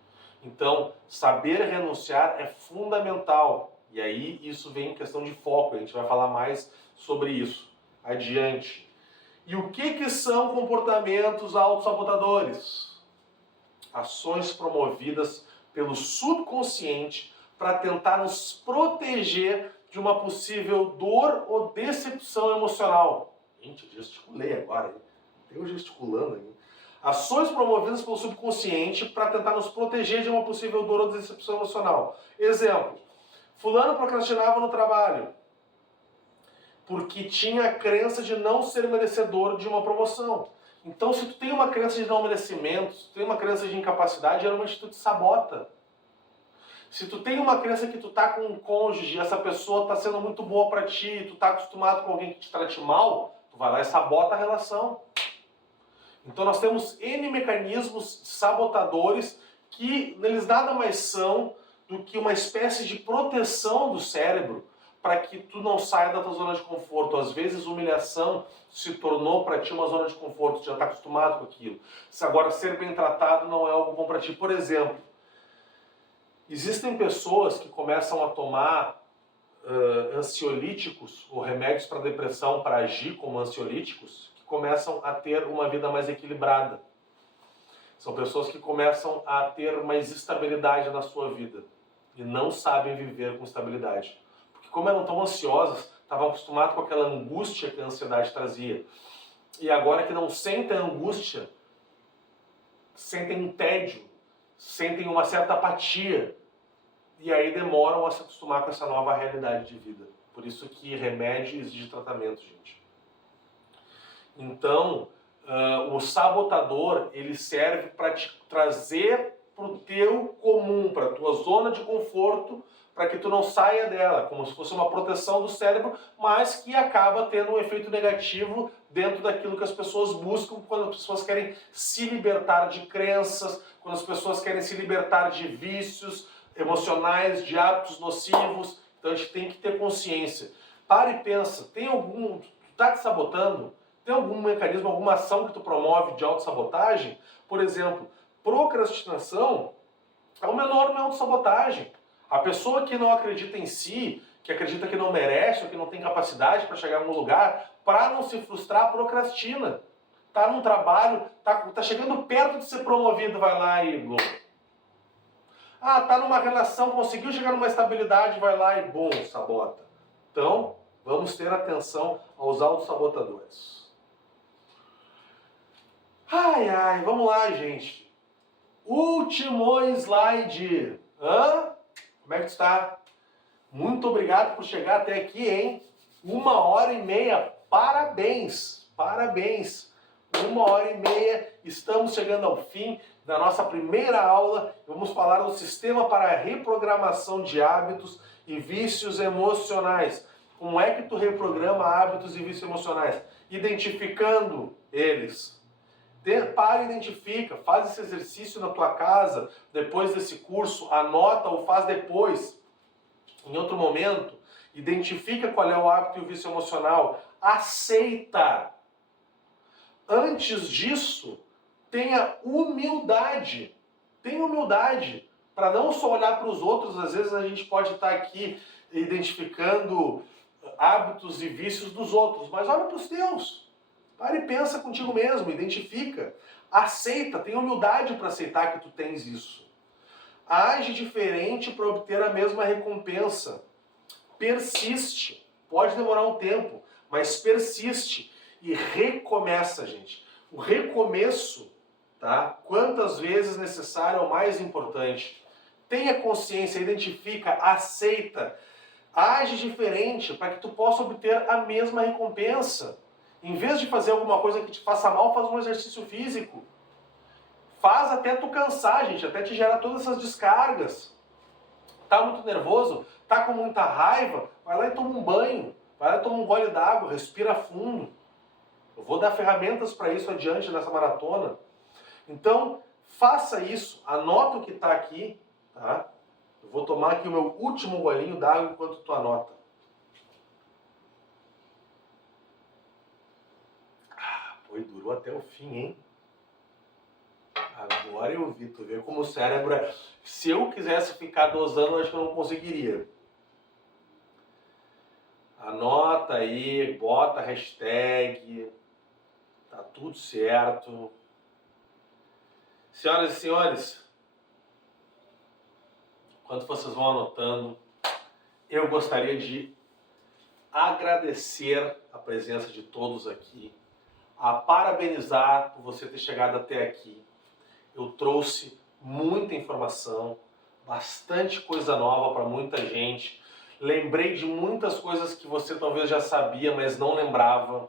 Então, saber renunciar é fundamental. E aí isso vem em questão de foco. A gente vai falar mais sobre isso adiante. E o que são comportamentos autossabotadores? Ações promovidas pelo subconsciente para tentar nos proteger de uma possível dor ou decepção emocional. Gente, eu gesticulei agora, hein? Eu gesticulando aí. Ações promovidas pelo subconsciente para tentar nos proteger de uma possível dor ou decepção emocional. Exemplo, fulano procrastinava no trabalho porque tinha a crença de não ser merecedor de uma promoção. Então, se tu tem uma crença de não merecimento, se tu tem uma crença de incapacidade, geralmente tu te sabota. Se tu tem uma crença que tu tá com um cônjuge e essa pessoa tá sendo muito boa para ti, tu tá acostumado com alguém que te trate mal, tu vai lá e sabota a relação. Então nós temos N mecanismos sabotadores que eles nada mais são do que uma espécie de proteção do cérebro para que tu não saia da tua zona de conforto. Às vezes humilhação se tornou para ti uma zona de conforto, tu já está acostumado com aquilo. Se agora ser bem tratado não é algo bom para ti. Por exemplo, existem pessoas que começam a tomar ansiolíticos ou remédios para depressão para agir como ansiolíticos, que começam a ter uma vida mais equilibrada. São pessoas que começam a ter mais estabilidade na sua vida. e não sabem viver com estabilidade. Porque como eram tão ansiosas, estavam acostumadas com aquela angústia que a ansiedade trazia. E agora que não sentem angústia, sentem um tédio, sentem uma certa apatia. E aí demoram a se acostumar com essa nova realidade de vida. Por isso que remédio exige tratamento, gente. Então, o sabotador, ele serve para te trazer para o teu comum, para a tua zona de conforto, para que tu não saia dela, como se fosse uma proteção do cérebro, mas que acaba tendo um efeito negativo dentro daquilo que as pessoas buscam quando as pessoas querem se libertar de crenças, quando as pessoas querem se libertar de vícios emocionais, de hábitos nocivos. Então a gente tem que ter consciência. Para e pensa, tem algum... Tu tá te sabotando? Tem algum mecanismo, alguma ação que tu promove de autossabotagem? Por exemplo, procrastinação é uma enorme autossabotagem. A pessoa que não acredita em si, que acredita que não merece ou que não tem capacidade para chegar em algum lugar, para não se frustrar, procrastina. Tá num trabalho, tá chegando perto de ser promovido, vai lá e... Ah, tá numa relação, conseguiu chegar numa estabilidade, vai lá e bum, sabota. Então, vamos ter atenção aos autossabotadores. Ai, ai, vamos lá, gente. Último slide. Como é que está? Muito obrigado por chegar até aqui, hein? 1h30. Parabéns, parabéns. 1h30. Estamos chegando ao fim da nossa primeira aula. Vamos falar do sistema para a reprogramação de hábitos e vícios emocionais. Como é que tu reprograma hábitos e vícios emocionais? Identificando eles. Para e identifica, faz esse exercício na tua casa, depois desse curso, anota ou faz depois, em outro momento, identifica qual é o hábito e o vício emocional, aceita. Antes disso, tenha humildade para não só olhar para os outros. Às vezes a gente pode estar aqui identificando hábitos e vícios dos outros, mas olha para os teus. Para e pensa contigo mesmo, identifica, aceita, tenha humildade para aceitar que tu tens isso. Age diferente para obter a mesma recompensa. Persiste. Pode demorar um tempo, mas persiste e recomeça, gente. O recomeço, tá? Quantas vezes necessário é o mais importante. Tenha consciência, identifica, aceita, age diferente para que tu possa obter a mesma recompensa. Em vez de fazer alguma coisa que te faça mal, faz um exercício físico. Faz até tu cansar, gente, até te gerar todas essas descargas. Tá muito nervoso? Tá com muita raiva? Vai lá e toma um banho. Vai lá e toma um gole d'água, respira fundo. Eu vou dar ferramentas para isso adiante nessa maratona. Então, faça isso. Anota o que está aqui, tá? Eu vou tomar aqui o meu último golinho d'água enquanto tu anota. Foi, durou até o fim, hein? Agora eu vi, tu vê como o cérebro é... Se eu quisesse ficar dosando, eu acho que eu não conseguiria. Anota aí, bota a hashtag, tá tudo certo. Senhoras e senhores, enquanto vocês vão anotando, eu gostaria de agradecer a presença de todos aqui, a parabenizar por você ter chegado até aqui. Eu trouxe muita informação, bastante coisa nova para muita gente. Lembrei de muitas coisas que você talvez já sabia, mas não lembrava.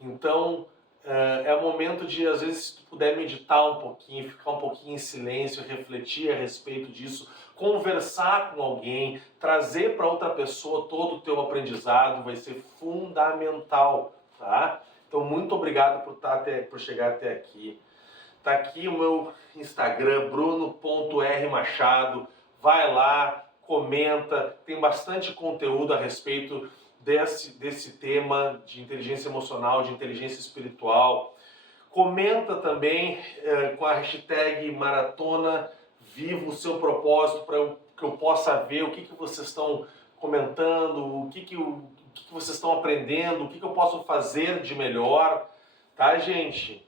Então, é o momento de, às vezes, se tu puder meditar um pouquinho, ficar um pouquinho em silêncio, refletir a respeito disso, conversar com alguém, trazer para outra pessoa todo o teu aprendizado, vai ser fundamental, tá? Então, muito obrigado por chegar até aqui. Tá aqui o meu Instagram, bruno.rmachado. Vai lá, comenta, tem bastante conteúdo a respeito desse tema de inteligência emocional, de inteligência espiritual. Comenta também com a hashtag Maratona Viva o Seu Propósito, para que eu possa ver o que vocês estão comentando, o que vocês estão aprendendo, o que eu posso fazer de melhor, tá, gente?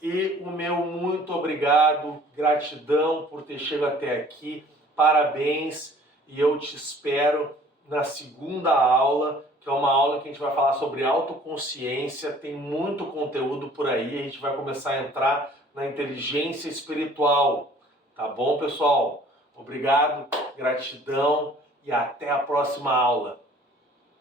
E o meu muito obrigado, gratidão por ter chegado até aqui. parabéns e eu te espero na segunda aula, que é uma aula que a gente vai falar sobre autoconsciência, tem muito conteúdo por aí, a gente vai começar a entrar na inteligência espiritual, tá bom, pessoal? Obrigado, gratidão e até a próxima aula.